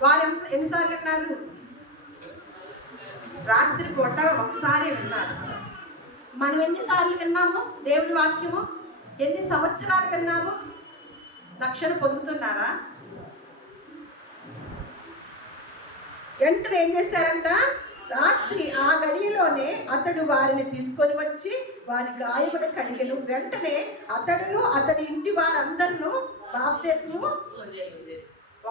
వారంతా ఎన్నిసార్లు విన్నారు? రాత్రి పూట ఒకసారి విన్నారు. మనం ఎన్నిసార్లు విన్నాము దేవుని వాక్యము? ఎన్ని సంవత్సరాలు విన్నాము? రక్షణ పొందుతున్నారా? వెంటనే ఏం చేశారంట? రాత్రి ఆ గడియలోనే అతడు వారిని తీసుకొని వచ్చి వారి గాయమును కడిగెను. వెంటనే అతడును అతని ఇంటి వారందరూ బాప్తిస్మము పొందెను.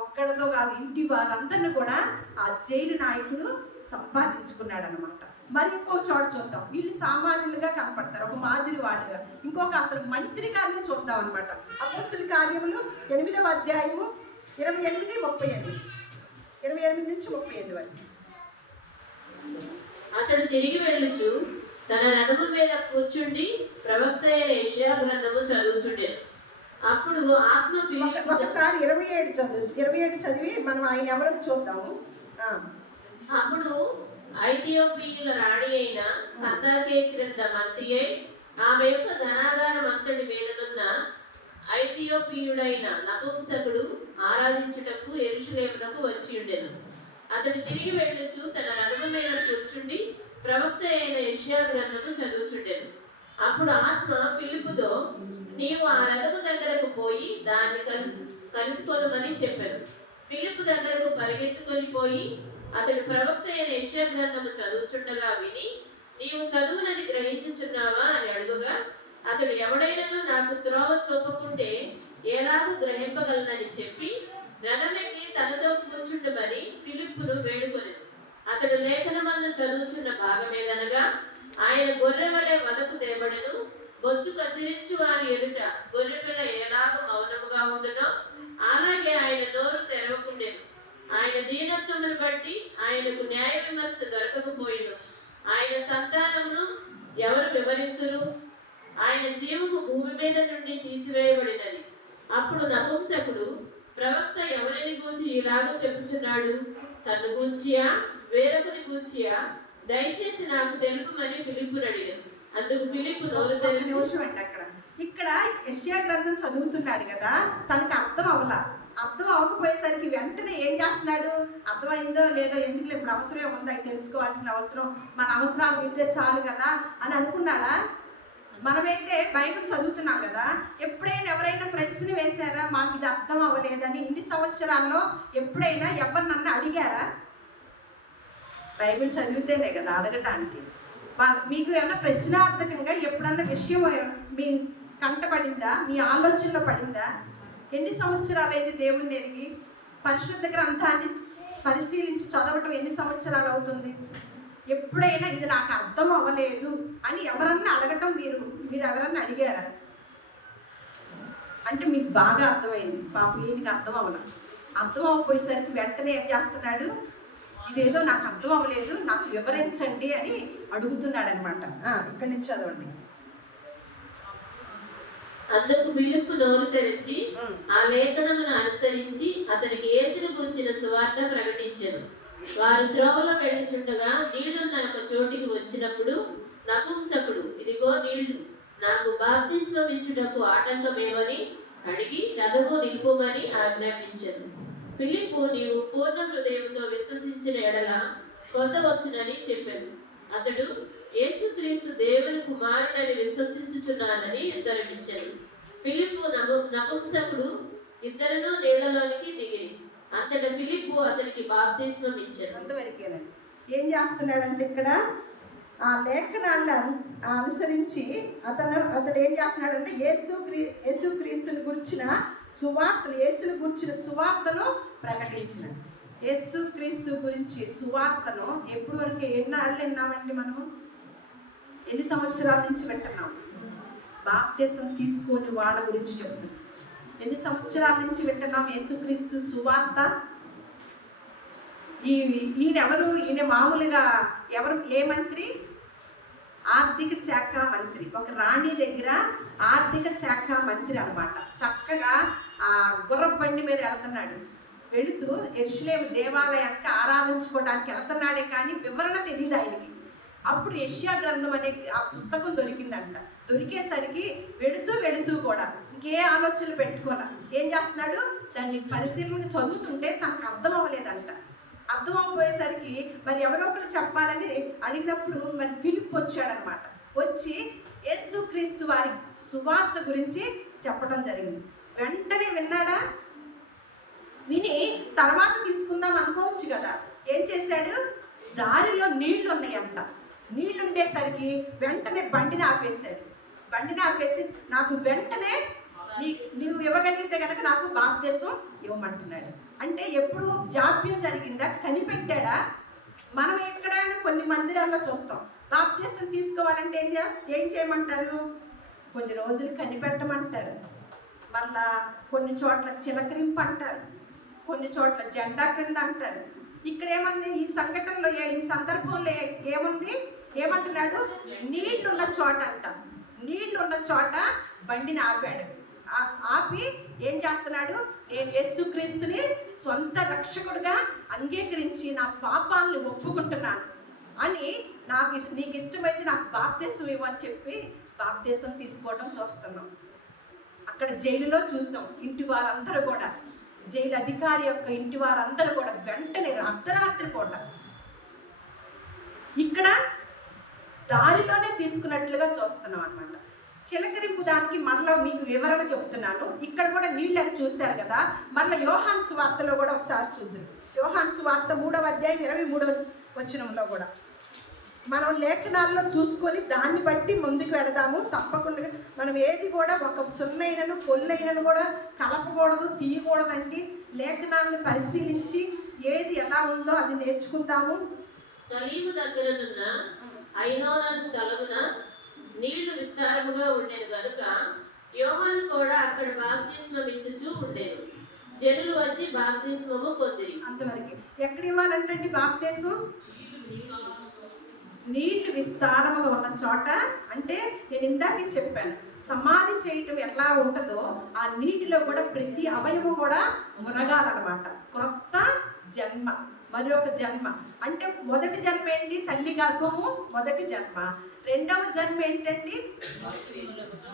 ఒక్కడితో కాదు, ఇంటి వారందరిని కూడా ఆ జైలు నాయకుడు సంపాదించుకున్నాడు అనమాట. మరి ఇంకో చోట చూద్దాం. వీళ్ళు సామాన్యులుగా కనపడతారు, ఒక మాదిరి వాడుగా. ఇంకొక అసలు మంత్రి గారిని చూద్దాం అనమాట. అపోస్తుల కార్యములు 8వ అధ్యాయము 28, 38, 28 నుంచి 38 వరకు. అతడు తిరిగి వెళ్ళుచు తన రథము మీద కూర్చుండి ప్రవక్త అయిన యెషయా గ్రంథము చదువుచుండెను. అప్పుడు ఆత్మ ఒకసారి 27 చదివి మనం ఆయన ఎవరో చూద్దాము. అప్పుడు ఐథియోపియుల రాణి అయిన కందాకే క్రింద మంత్రి అయి ఆమె యొక్క ధనాగారం అంతటి మీదనున్న ఐథియోపియుడైన నపుంసకుడు ఆరాధించుటకు యెరూషలేమునకు వచ్చి ఉండెను. అతడు తిరిగి వెళ్ళుచు తన రథము మీద కూర్చుండి ప్రవక్త అయిన యెషయా గ్రంథము చదువుచుండెను. అప్పుడు ఆత్మ ఫిలిప్పుతో, నీవు ఆ రథము దగ్గరకు పోయి దాన్ని కలుసుకొనమని చెప్పాను. ఫిలిప్పు దగ్గరకు పరిగెత్తుకొని పోయి అతడు ప్రవక్త అయిన యెషయా గ్రంథము చదువుచుండగా విని, నీవు చదువునది గ్రహించుచున్నావా అని అడుగుగా, అతడు ఎవడైనను నాకు త్రోవ చూపకుంటే ఎలాగూ గ్రహింపగలనని చెప్పి రథమెక్కి తనతో కూర్చుండమని ఫిలిప్పును వేడుకొనెను. అతడు లేఖనమందు చదువుచున్న భాగమేదనగా, ఆయన గొర్రె వలె వదకు తేబడెను, బొచ్చు కత్తిరించి వారి ఎదుట గొర్రెపిల్ల ఎలాగ మౌనముగా ఉండునో అలాగే ఆయన నోరు తెరవకుండెను. ఆయన దీనత్వమును బట్టి ఆయనకు న్యాయ విమర్శ దొరకకపోయిను. ఆయన సంతానమును ఎవరు వివరింతురు? ఆయన జీవము భూమి మీద నుండి తీసివేయబడినది. అప్పుడు నపుంసకుడు, ప్రవక్త ఎవరిని గూర్చి ఇలాగ చెప్పుచున్నాడు? తన్ను గూర్చియా వేరొకని గూర్చియా? దయచేసి నాకు తెలుపమని ఫిలిప్పును అడిగాను. అందుకు ఫిలిప్పు నోరు తెరిచి, ఇక్కడ యెషయా గ్రంథం చదువుతున్నాడు కదా, తనకు అర్థం అవ్వకపోయేసరికి వెంటనే ఏం చేస్తున్నాడు? అర్థమైందో లేదో, ఎందుకు ఇప్పుడు అవసరమే ఉందా, తెలుసుకోవాల్సిన అవసరం, మన అవసరాలు తీరితే చాలు కదా అని అనుకున్నాడా? మనమైతే బైబిల్ చదువుతున్నాం కదా, ఎప్పుడైనా ఎవరైనా ప్రశ్న వేశారా మాకు ఇది అర్థం అవ్వలేదని? ఇన్ని సంవత్సరాల్లో ఎప్పుడైనా ఎవరినన్నా అడిగారా? బైబిల్ చదివితేనే కదా అడగటానికి. మీకు ఏమైనా ప్రశ్నార్థకంగా ఎప్పుడన్నా విషయం మీ కంటపడిందా? మీ ఆలోచనలో పడిందా? ఎన్ని సంవత్సరాలు అయితే దేవుణ్ణి ఎరిగి పరిశుద్ధ గ్రంథాన్ని పరిశీలించి చదవటం ఎన్ని సంవత్సరాలు అవుతుంది? ఎప్పుడైనా ఇది నాకు అర్థం అవ్వలేదు అని ఎవరన్నా అడగటం మీరు ఎవరన్నా అడిగారా? అంటే మీకు బాగా అర్థమైంది, పాపం ఈయనకి అర్థం అవ్వలేదు. అర్థం అవ్వపోయేసరికి వెంటనే ఏం చేస్తున్నాడు? ఇదేదో నాకు అర్థం అవ్వలేదు, నాకు వివరించండి అని అడుగుతున్నాడు అనమాట. ఇక్కడి నుంచి చదవండి. అందుకు ఫిలిప్పు నోరు తెరిచి ఆ లేఖనమును అనుసరించి అతనికి యేసును గురించిన సువార్త ప్రకటించెను. వారు త్రోవలో వెళ్ళుచుండగా నీళ్లున్న ఒక చోటికి వచ్చినప్పుడు నపుంసకుడు, ఇదిగో నీళ్లు, నాకు బాప్తిస్మం ఇచ్చుటకు ఆటంకమేమని అడిగి రథము నిలుపుమని ఆజ్ఞాపించెను. ఫిలిప్పు, నీవు పూర్ణ హృదయంతో విశ్వసించిన ఎడల పొందవచ్చునని చెప్పాను. అతడు, యేసుక్రీస్తు దేవుని కుమారుడని విశ్వసించుచున్నానని ఉత్తరమిచ్చాను. ఫిలిప్పు నపుంసకుడు ఇద్దరును నీళ్లలోనికి దిగిరి. అంతటా ఫిలిప్పు అతనికి బాప్తిస్మం ఇచ్చాడు. అంతవరకేనండి. ఏం చేస్తున్నాడంటే ఇక్కడ ఆ లేఖనాలను అనుసరించి అతడు ఏం చేస్తున్నాడంటే యేసుక్రీస్తుని గురించిన సువార్తను, యేసుని గురించిన సువార్తను ప్రకటించినాడు. యేసుక్రీస్తు గురించి సువార్తను ఎప్పటి వరకు ఎన్నాళ్ళు విన్నామండి? మనము ఎన్ని సంవత్సరాల నుంచి వింటున్నాం? బాప్తిసం తీసుకొని వాళ్ళ గురించి చెప్తున్నాం. ఎన్ని సంవత్సరాల నుంచి వింటున్నాం యేసుక్రీస్తు సువార్త? ఈయన ఎవరు? ఈయన మామూలుగా ఎవరు? ఏ మంత్రి? ఆర్థిక శాఖ మంత్రి. ఒక రాణి దగ్గర ఆర్థిక శాఖ మంత్రి అన్నమాట. చక్కగా ఆ గుర్రపు బండి మీద వెళ్తున్నాడు. వెళుతూ యెరూషలేము దేవాలయానికి ఆరాధించుకోవడానికి వెళ్తున్నాడే కానీ వివరణ తెలియదు ఆయనకి. అప్పుడు యెషయా గ్రంథం అనే ఆ పుస్తకం దొరికిందంట. దొరికేసరికి వెడుతూ కూడా ఇంకే ఆలోచనలు పెట్టుకోవాల. ఏం చేస్తున్నాడు, దాన్ని పరిశీలన చదువుతుంటే తనకు అర్థం అవ్వలేదంట. అర్థం అవ్వబోయేసరికి మరి ఎవరో ఒకరు చెప్పాలని అడిగినప్పుడు మరి ఫిలిప్ వచ్చాడనమాట. వచ్చి యేసుక్రీస్తు వారి సువార్త గురించి చెప్పడం జరిగింది. వెంటనే విన్నాడా, విని తర్వాత తీసుకుందాం అనుకోవచ్చు కదా. ఏం చేశాడు, దారిలో నీళ్లు ఉన్నాయంట. నీళ్లు ఉండేసరికి వెంటనే బండిని ఆపేశాడు. బండిని ఆపేసి నాకు వెంటనే నీవు ఇవ్వగలిగితే కనుక నాకు బాప్తిసం ఇవ్వమంటున్నాడు. అంటే ఎప్పుడు జాప్యం జరిగిందా, కనిపెట్టాడా? మనం ఎక్కడైనా కొన్ని మందిరాల్లో చూస్తాం, బాప్తిసం తీసుకోవాలంటే ఏం చేయమంటారు, కొన్ని రోజులు కనిపెట్టమంటారు. మళ్ళా కొన్ని చోట్ల చిలకరింపు అంటారు, కొన్ని చోట్ల జెండా కింద అంటారు. ఇక్కడ ఏమంది, ఈ సంఘటనలో ఈ సందర్భంలో ఏముంది, ఏమంటున్నాడు, నీళ్లున్న చోట అంట. నీళ్లున్న చోట బండిని ఆపాడు. ఆపి ఏం చేస్తున్నాడు, నేను యేసుక్రీస్తుని సొంత రక్షకుడుగా అంగీకరించి నా పాపాలను ఒప్పుకుంటున్నాను అని, నీకు ఇష్టమైతే నాకు బాప్తిసం ఇవ్వని చెప్పి బాప్తిసం తీసుకోవడం చూస్తున్నాం. అక్కడ జైలులో చూసాం, ఇంటి వారందరూ కూడా, జైలు అధికారి యొక్క ఇంటి వారందరూ కూడా వెంటనే అర్ధరాత్రి పూట ఇక్కడ దారిలోనే తీసుకున్నట్లుగా చూస్తున్నాం అన్నమాట. చిలకరింపు దానికి మరలా మీకు వివరణ చెప్తున్నాను. ఇక్కడ కూడా నీళ్ళని చూశారు కదా, మరలా యోహాను సువార్తలో కూడా ఒకసారి చూద్దాం. యోహాను సువార్త 3వ అధ్యాయం 23వ వచనంలో కూడా మనం లేఖనాల్లో చూసుకొని దాన్ని బట్టి ముందుకు వెళదాము. తప్పకుండా మనం ఏది కూడా ఒక సున్నైనను పొల్లైనను కూడా కలపకూడదు, తీయకూడదండి. లేఖనాలను పరిశీలించి ఏది ఎలా ఉందో అది నేర్చుకుందాము. సలీము దగ్గరనున్న ఐనోను స్థలమున నీళ్లు విస్తారముగా ఉండేది కనుక యోహాను కూడా అక్కడ బాప్తిస్మం ఇచ్చుచూ ఉండేది. జనులు వచ్చి బాప్తిస్మము పొందిరి. అంతవరకు ఎక్కడ ఇవ్వాలంటే బాప్తిస్మం నీళ్లు విస్తారముగా ఉన్న చోట. అంటే నేను ఇందాక చెప్పాను, సమాధి చేయటం ఎలా ఉంటుందో ఆ నీటిలో కూడా ప్రతి అవయవం కూడా మునగాలన్నమాట. క్రొత్త జన్మ, మరి ఒక జన్మ. అంటే మొదటి జన్మ ఏంటి, తల్లి గర్భము మొదటి జన్మ. రెండవ జన్మ ఏంటండి,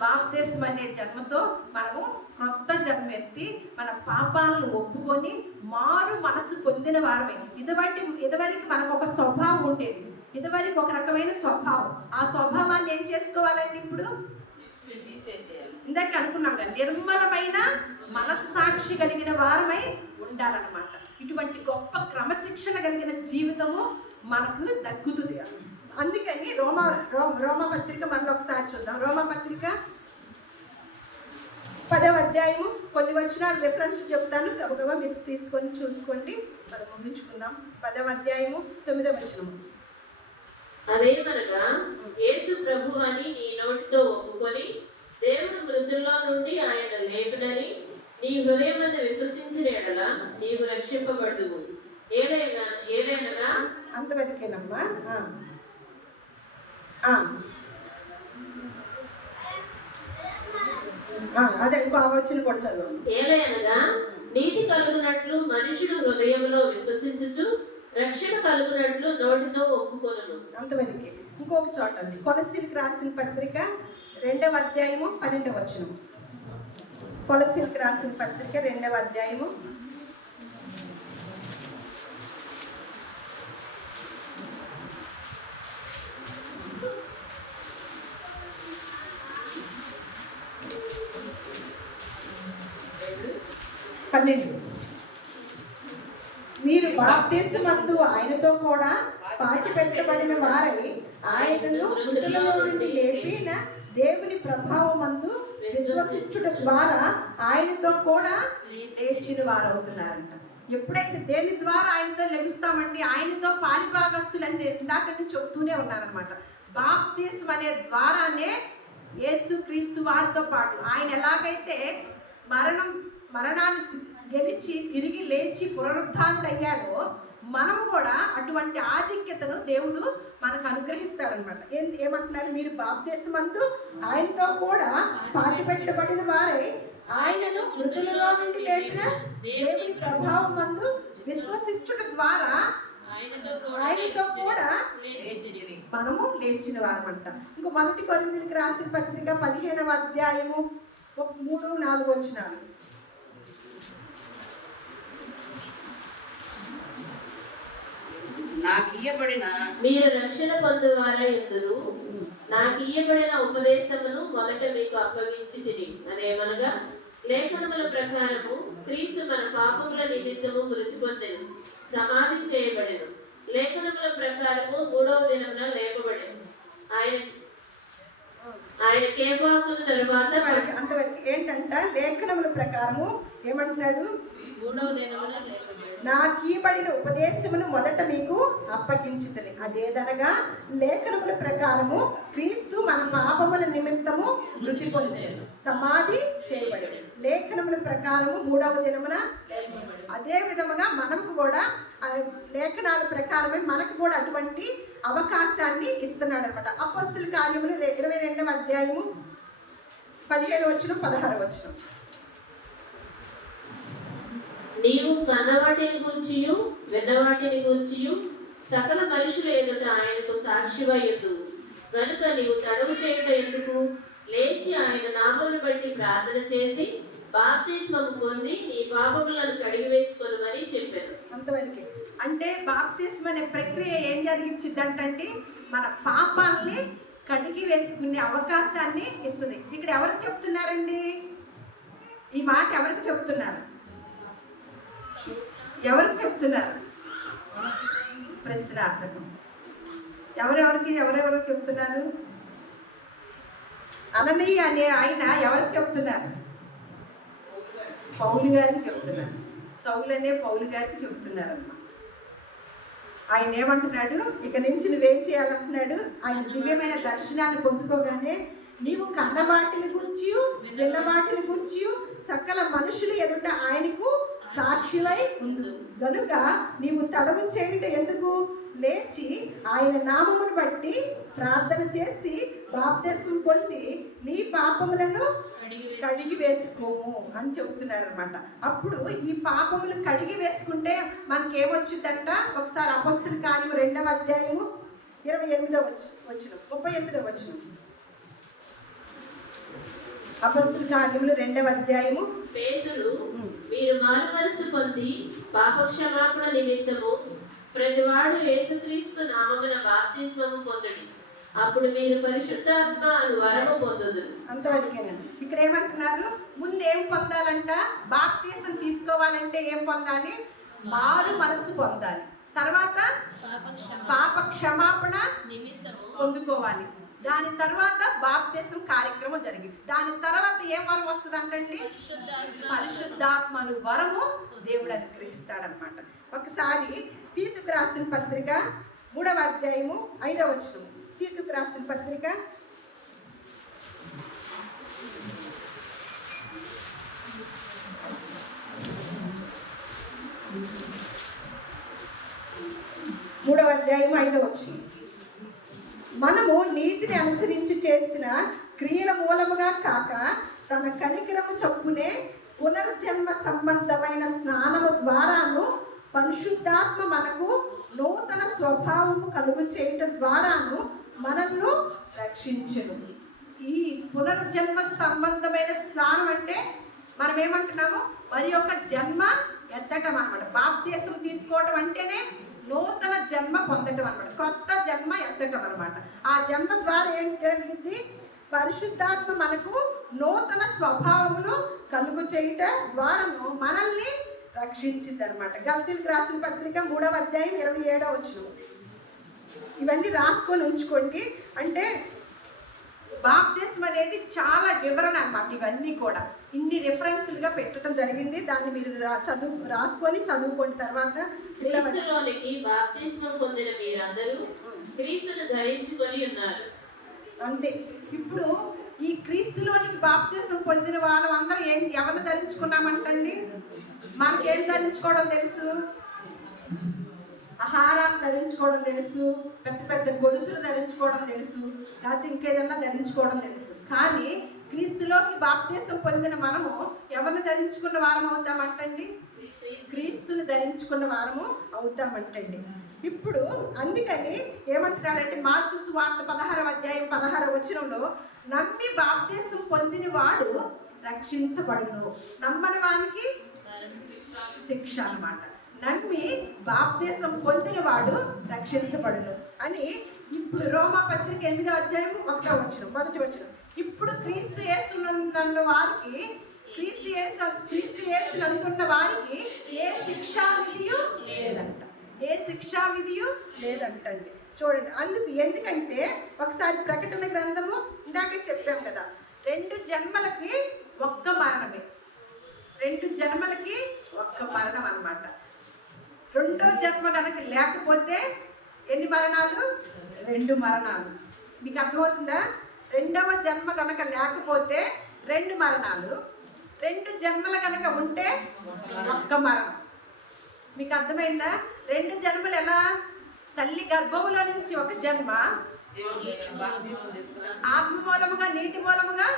బాప్తిస్మం అనే జన్మతో మనము క్రొత్త జన్మ ఎత్తి మన పాపాలను ఒప్పుకొని మారు మనసు పొందిన వారమే. ఇదివరకు మనకు ఒక స్వభావం ఉండేది, ఇదివరకు ఒక రకమైన స్వభావం. ఆ స్వభావాన్ని ఏం చేసుకోవాలండి, ఇప్పుడు ఇందాక అనుకున్నాం కదా, నిర్మలమైన మనస్సాక్షి కలిగిన వారమై ఉండాలన్నమాట. ఇటువంటి గొప్ప క్రమశిక్షణ కలిగిన జీవితము మనకు దక్కుతుంది. అందుకని రోమపత్రిక మనం ఒకసారి చూద్దాం. రోమపత్రిక 10వ అధ్యాయము కొన్ని వచనాలు రెఫరెన్స్ చెప్తాను, గబగబా మీరు తీసుకొని చూసుకోండి, మనం ముగించుకుందాం. 10వ అధ్యాయము 9వ వచనము. అదేమనగా యేసు ప్రభు అని నీ నోటితో ఒప్పుకొని దేవుడు మృతుల్లో నుండి ఆయన లేపినని నీ హృదయమందు విశ్వసించిన యెడల నీవు రక్షింపబడుదువు. ఏలైనగా అంతవరకేనమ్మా. అదే ఇంకో ఆలోచన కూడా చదువు. ఏలైనగా నీతి కలుగునట్లు మనుషుడు హృదయంలో విశ్వసించుచు రక్షణ కలుగునట్లు నోటితో ఒప్పుకొనును. అంతవరకే. ఇంకొక చోట కొలస్సీలకు రాసిన పత్రిక 2వ అధ్యాయము 12వ వచనం. కొలస్సీలకు రాసిన పత్రిక 2వ అధ్యాయము 12. మీరు బాప్తిస్మమందు ఆయనతో కూడా పాతి పెట్టబడిన వారై ఆయనను మృతులలో నుండి లేపిన దేవుని ప్రభావమందు విశ్వసించుట ద్వారా ఆయనతో కూడా లేచిన వారు అవుతున్నారంట. ఎప్పుడైతే దేని ద్వారా ఆయనతో లభిస్తామండి, ఆయనతో పాలిభాగస్తులని ఇందాకంటే చెప్తూనే ఉన్నారనమాట. బాప్తిస్మం అనే ద్వారానే యేసుక్రీస్తు వారితో పాటు ఆయన ఎలాగైతే మరణాన్ని గెలిచి తిరిగి లేచి పునరుద్ధానుడయ్యాడో మనము కూడా అటువంటి ఆధిక్యతను దేవుడు మనకు అనుగ్రహిస్తాడనమాట. ఏమంటున్నారు, మీరు బాప్తిస్మమందు ఆయనతో కూడా పాతి పెట్టబడిన వారై ఆయనను మృతులలో నుండి లేపిన దేవుని ప్రభావమందు విశ్వసించుట ద్వారా ఆయనతో కూడా మనము లేచిన వారమంట. ఇంకో 1 కొరింథీయులకు రాసిన పత్రిక 15వ అధ్యాయము 3-4 వచనాలు. మీరు రక్షణ పొందువారై ఉందురు. నాకు ఇయ్యబడిన ఉపదేశమును మొదట మీకు అప్పగించి తిని, అదేమనగా లేఖనముల ప్రకారము క్రీస్తు మన పాపముల నిమిత్తము మృతి పొందెను, సమాధి చేయబడెను, లేఖనముల ప్రకారము 3వ దినమున లేపబడెను. ఆయన కేఫాకుల తరువాత అంతవరకు ఏంటంట, లేఖనముల ప్రకారము ఏమంటున్నాడు, 3వ దినమున లేపబడెను. నాకు ఇవ్వబడిన ఉపదేశమును మొదట మీకు అప్పగించుతుంది, అదేదనగా లేఖనముల ప్రకారము క్రీస్తు మన పాపముల నిమిత్తము మృతి పొందెను, సమాధి చేయబడెను, లేఖనముల ప్రకారము 3వ దినమున లేపబడెను. అదే విధముగా మనకు కూడా లేఖనాల ప్రకారమే మనకు కూడా అటువంటి అవకాశాన్ని ఇస్తున్నాడు అనమాట. అపొస్తలుల కార్యములు 22వ అధ్యాయము 15 వచనం 16 వచనం. నీవు కన్నవాటిని గూర్చియు విన్నవాటిని గూర్చియు సకల మనుషుల ఎదుట ఆయనకు సాక్షివయ్యుదు గనుక నీవు తడవు చేయుట ఎందుకు? లేచి ఆయన నామమును బట్టి ప్రార్థన చేసి బాప్తిస్మము పొంది నీ పాపములను కడిగి వేసుకొనుమని చెప్పాను. అంతవరకే. అంటే బాప్తిస్మ అనే ప్రక్రియ ఏం జరిగించిద్దంటే మన పాపాలని కడిగి వేసుకునే అవకాశాన్ని ఇస్తుంది. ఇక్కడ ఎవరికి చెప్తున్నారండి ఈ మాట? ఎవరికి చెప్తున్నారు? ఎవరికి చెప్తున్నారు? ప్రశ్నార్థకం. ఎవరెవరికి చెప్తున్నారు? అననీయ అనే ఆయన ఎవరికి చెప్తున్నారు? పౌలు గారికి చెప్తున్నారు. సౌలు అనే పౌలు గారికి చెప్తున్నారు అన్నమాట. ఆయన ఏమంటున్నాడు, ఇక నుంచి నువ్వేం చేయాలంటున్నాడు, ఆయన దివ్యమైన దర్శనాన్ని పొందుకోగానే నీవు కన్నవాటిని గురించి విన్నవాటిని గురించి సకల మనుషులు ఎదుట ఆయనకు సాక్షివై ఉండు గనుక నీవు తడవు చేయుట ఎందుకు? లేచి ఆయన నామమును బట్టి ప్రార్థన చేసి బాప్తిస్మం పొంది నీ పాపములను కడిగి వేసుకోము అని చెప్తున్నారు అనమాట. అప్పుడు ఈ పాపములు కడిగి వేసుకుంటే మనకి ఏమొచ్చిందంట? ఒకసారి అపొస్తలుల కార్యము 2వ అధ్యాయము 28వ వచనం 38వ వచనం. అపొస్తలుల కార్యములు 2వ అధ్యాయము. పేతురు, మీరు మారుమనసు పొంది పాపక్షమాపణ నిమిత్తము ప్రతివాడు యేసుక్రీస్తు నామమున బాప్తిస్మము పొందుడి, అప్పుడు మీరు పరిశుద్ధాత్మ అను వరము పొందుదురు. అంతవరకేనండి. ఇక్కడ ఏమంటున్నారు, ముందు ఏం పొందాలంట? బాప్తిస్మం తీసుకోవాలంటే ఏం పొందాలి? మారు మనసు పొందాలి. తర్వాత పాప క్షమాపణ నిమిత్తము పొందుకోవాలి. దాని తర్వాత బాప్తిస్మం కార్యక్రమం జరిగింది. దాని తర్వాత ఏం వరం వస్తుంది అంటండి? పరిశుద్ధాత్మను వరము దేవుడు అనుగ్రహిస్తాడనమాట. ఒకసారి తీతుకు రాసిన పత్రిక 3వ అధ్యాయము 5వ వచనం. తీతుకు రాసిన పత్రిక 3వ అధ్యాయము 5వ వచనం. మనము నీతిని అనుసరించి చేసిన క్రియల మూలముగా కాక తన కనికరము చొప్పునే పునర్జన్మ సంబంధమైన స్నానము ద్వారాను పరిశుద్ధాత్మ మనకు నూతన స్వభావము కలుగు చేయటం ద్వారాను మనల్ని రక్షించును. ఈ పునర్జన్మ సంబంధమైన స్నానం అంటే మనం ఏమంటున్నాము? మరి యొక్క జన్మ ఎత్తటం అనమాట. బాప్తిస్మం తీసుకోవడం అంటేనే నూతన జన్మ పొందటం అనమాట, కొత్త జన్మ ఎత్తటం అనమాట. ఆ జన్మ ద్వారా ఏం జరిగింది? పరిశుద్ధాత్మ మనకు నూతన స్వభావమును కలుగు చేయటం ద్వారాను మనల్ని రక్షించింది అనమాట. గలతీయులకు రాసిన పత్రిక 3వ అధ్యాయం 27వ వచనం. ఇవన్నీ రాసుకొని ఉంచుకోండి. అంటే బాప్తిస్మం అనేది చాలా వివరణ అన్నమాట. ఇవన్నీ కూడా ఇన్ని రెఫరెన్స్లుగా పెట్టడం జరిగింది. దాన్ని మీరు రాసుకొని చదువుకోండి. తర్వాత క్రీస్తులోనికి బాప్తిస్మం పొందిన మీరందరూ క్రీస్తును ధరించుకొని ఉన్నారు. అంతే. ఇప్పుడు ఈ క్రీస్తులోనికి బాప్తిస్మం పొందిన వాళ్ళం అందరూ ఎవరిని ధరించుకున్నామంటండి? మనకేం ధరించుకోవడం తెలుసు? ఆహారాలు ధరించుకోవడం తెలుసు, పెద్ద పెద్ద గొలుసులు ధరించుకోవడం తెలుసు, లేకపోతే ఇంకేదన్నా ధరించుకోవడం తెలుసు. కానీ క్రీస్తులోకి బాప్తిస్మం పొందిన మనము ఎవరిని ధరించుకున్న వారం అవుతామంటండి? క్రీస్తుని ధరించుకున్న వారము అవుతామంటండి. ఇప్పుడు అందుకని ఏమంటున్నాడంటే మార్కు సువార్త 16వ అధ్యాయం 16వ వచనంలో నమ్మి బాప్తిసం పొందిన వాడు రక్షించబడును, నమ్మని వానికి శిక్ష అన్నమాట. నమ్మి బాప్తిసం పొందిన వాడు రక్షించబడును అని ఇప్పుడు రోమా పత్రిక 8వ అధ్యాయం 1వ వచనం మొదటి వచనం. ఇప్పుడు క్రీస్తు యేసునందున్న వారికి క్రీస్తు యేసునందున్న వారికి ఏ శిక్షా విధియు లేదంట, ఏ శిక్షా విధియు లేదంటండి. చూడండి ఎందుకంటే ఒకసారి ప్రకటన గ్రంథము ఇందాకే చెప్పాం కదా, 2 జన్మలకి ఒక్క మరణమే, 2 జన్మలకి ఒక్క మరణం అన్నమాట. రెండో జన్మ కనుక లేకపోతే ఎన్ని మరణాలు? 2 మరణాలు. మీకు అర్థమవుతుందా? రెండవ జన్మ కనుక లేకపోతే 2 మరణాలు, 2 జన్మలు కనుక ఉంటే ఒక్క మరణం. మీకు అర్థమైందా? 2 జన్మలు ఎలా? తల్లి గర్భములో నుంచి ఒక జన్మ, ఆత్మ మూలముగా నీటి మూలముగా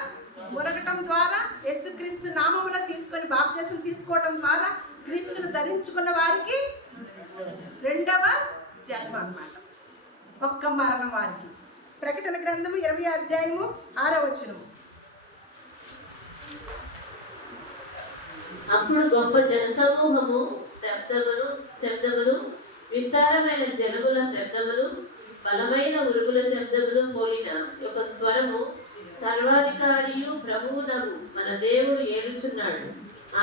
మునగటం ద్వారా యేసుక్రీస్తు నామములో తీసుకొని బాప్తిసం తీసుకోవటం ద్వారా క్రీస్తును ధరించుకున్న వారికి రెండవ జన్మ అన్నమాట, ఒక్క మరణం వారికి. ప్రకటన గ్రంథము 20వ అధ్యాయము 6వ వచనము. అప్పుడు గొప్ప జనసమూహము శబ్దములు విస్తారమైన జనముల శబ్దములు బలమైన ఉరుగుల శబ్దములు పోలిన ఒక స్వరము, సర్వాధికారియు ప్రభువునగు మన దేవుడు ఏలుచున్నాడు,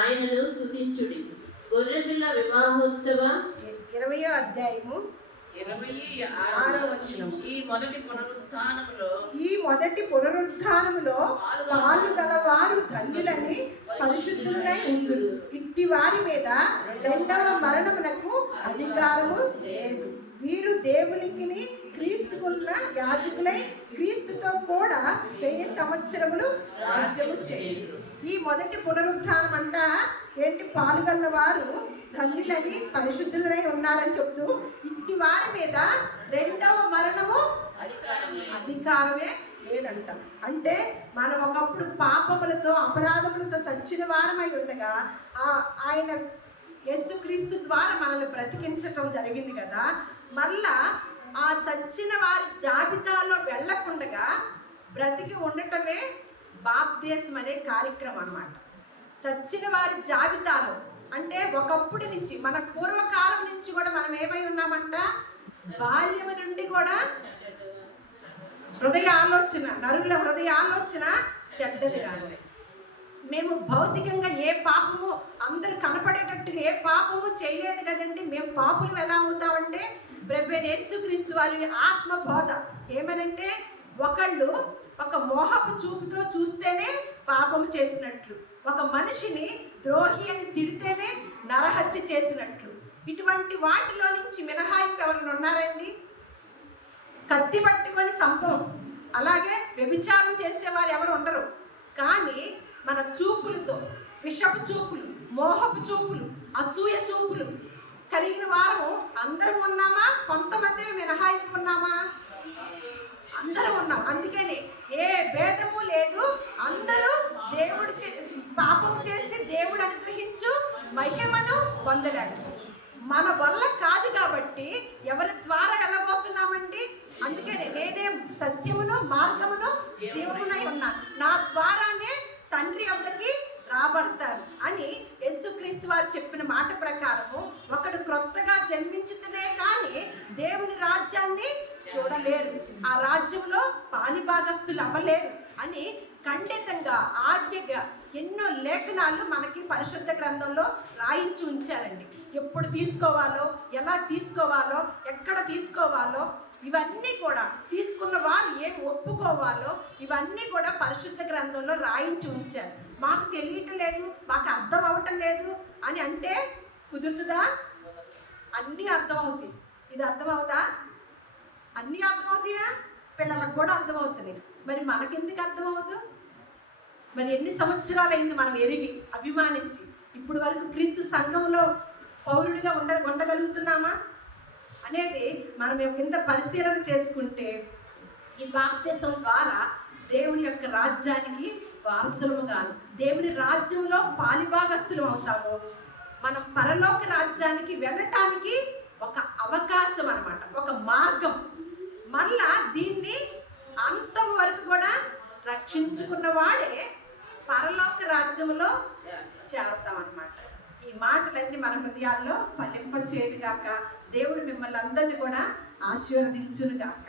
ఆయనను స్తుతించుడి. గొర్రెపిల్ల వివాహోత్సవ 20వ అధ్యాయము 26వ వచనం. ఈ మొదటి పునరుత్థానములో పాలుగలవారు ధన్యులని పరిశుద్ధులై ఉందురు. ఇట్టి వారి మీద రెండవ మరణమునకు అధికారము లేదు. వీరు దేవునికి క్రీస్తుకున్న యాజకులై క్రీస్తుతో కూడా 1000 సంవత్సరములు రాజ్యము చేయుదురు. ఈ మొదటి పునరుత్థానం అంట ఏంటి? పాలుగన్న వారు ధన్యులని పరిశుద్ధులై ఉన్నారని చెప్తూ ఇట్టి వారి మీద రెండవ మరణము అధికారమే లేదంట. అంటే మనం ఒకప్పుడు పాపములతో అపరాధములతో చచ్చిన వారమై ఉండగా ఆయన యేసుక్రీస్తు ద్వారా మనల్ని బ్రతికించటం జరిగింది కదా. మళ్ళా ఆ చచ్చిన వారి జాబితాలో వెళ్ళకుండగా బ్రతికి ఉండటమే బాప్తిసం అనే కార్యక్రమం అన్నమాట. చచ్చిన వారి జాబితాలో అంటే ఒకప్పుడు నుంచి మన పూర్వకాలం నుంచి కూడా మనం ఏమై ఉన్నామంట? బాల్యము నుండి కూడా నరుల హృదయ ఆలోచన చెడ్డది కాదు. మేము భౌతికంగా ఏ పాపము అందరూ కనపడేటట్టుగా ఏ పాపము చేయలేదు కదండి. మేము పాపులు ఎలా అవుతామంటే ప్రభువైన యేసుక్రీస్తు వారి ఆత్మ బోధ ఏమనంటే ఒకళ్ళు ఒక మోహపు చూపుతో చూస్తేనే పాపము చేసినట్లు, ఒక మనిషిని ద్రోహి అని తిడితేనే నరహత్య చేసినట్లు. ఇటువంటి వాటిలో నుంచి మినహాయింపు ఎవరైనా ఉన్నారండి? కత్తి పట్టుకొని చంపం, అలాగే వ్యభిచారం చేసేవారు ఎవరు ఉండరు. కానీ మన చూపులతో విషపు చూపులు, మోహపు చూపులు, అసూయ చూపులు కలిగిన వారు అందరం ఉన్నామా? కొంతమంది మినహాయింపు ఉన్నామా? అందరం ఉన్నాం. అందుకని ఏ భేదము లేదు, అందరూ దేవుడు పాపం చేసి దేవుడు అనుగ్రహించు మహిమను పొందలేరు. మన వల్ల కాదు కాబట్టి ఎవరి ద్వారా వెళ్ళబోతున్నామండి? అందుకని నేనే సత్యమును మార్గమును జీవమునై ఉన్నాను, నా ద్వారానే తండ్రి వద్దకి రాబడతారు అని యేసుక్రీస్తు వారు చెప్పిన మాట ప్రకారము ఒకడు క్రొత్తగా జన్మించితేనే కానీ దేవుని రాజ్యాన్ని చూడలేరు, ఆ రాజ్యంలో పాలిభాగస్తులు అవ్వలేరు అని ఖండితంగా ఆజ్ఞగా ఎన్నో లేఖనాలు మనకి పరిశుద్ధ గ్రంథంలో రాయించి ఉంచారండి. ఎప్పుడు తీసుకోవాలో, ఎలా తీసుకోవాలో, ఎక్కడ తీసుకోవాలో, ఇవన్నీ కూడా తీసుకున్న వారు ఏమి ఒప్పుకోవాలో ఇవన్నీ కూడా పరిశుద్ధ గ్రంథంలో రాయించి ఉంచారు. మాకు తెలియటం లేదు, మాకు అర్థం అవ్వటం లేదు అని అంటే కుదురుతుందా? అన్నీ అర్థమవుతాయి. ఇది అర్థమవుతా? అన్నీ అర్థమవుతాయా? పిల్లలకు కూడా అర్థమవుతున్నాయి. మరి మనకెందుకు అర్థమవుదు? మరి ఎన్ని సంవత్సరాలు అయింది మనం ఎరిగి అభిమానించి ఇప్పుడు వరకు క్రీస్తు సంఘంలో పౌరుడిగా ఉండగలుగుతున్నామా అనేది మనం కింద పరిశీలన చేసుకుంటే ఈ బాప్తిసం ద్వారా దేవుని యొక్క రాజ్యానికి వారసులము గాను దేవుని రాజ్యంలో పాలిభాగస్తులు అవుతాము. మనం పరలోక రాజ్యానికి వెళ్ళటానికి ఒక అవకాశం అన్నమాట, ఒక మార్గం. మళ్ళా దీన్ని అంతం వరకు కూడా రక్షించుకున్న వాడే పరలోక రాజ్యంలో చేరతాం అన్నమాట. ఈ మాటలన్నీ మన హృదయాల్లో ఫలింపచేయుగాక. దేవుడు మిమ్మల్ని అందరినీ కూడా ఆశీర్వదించును గాక.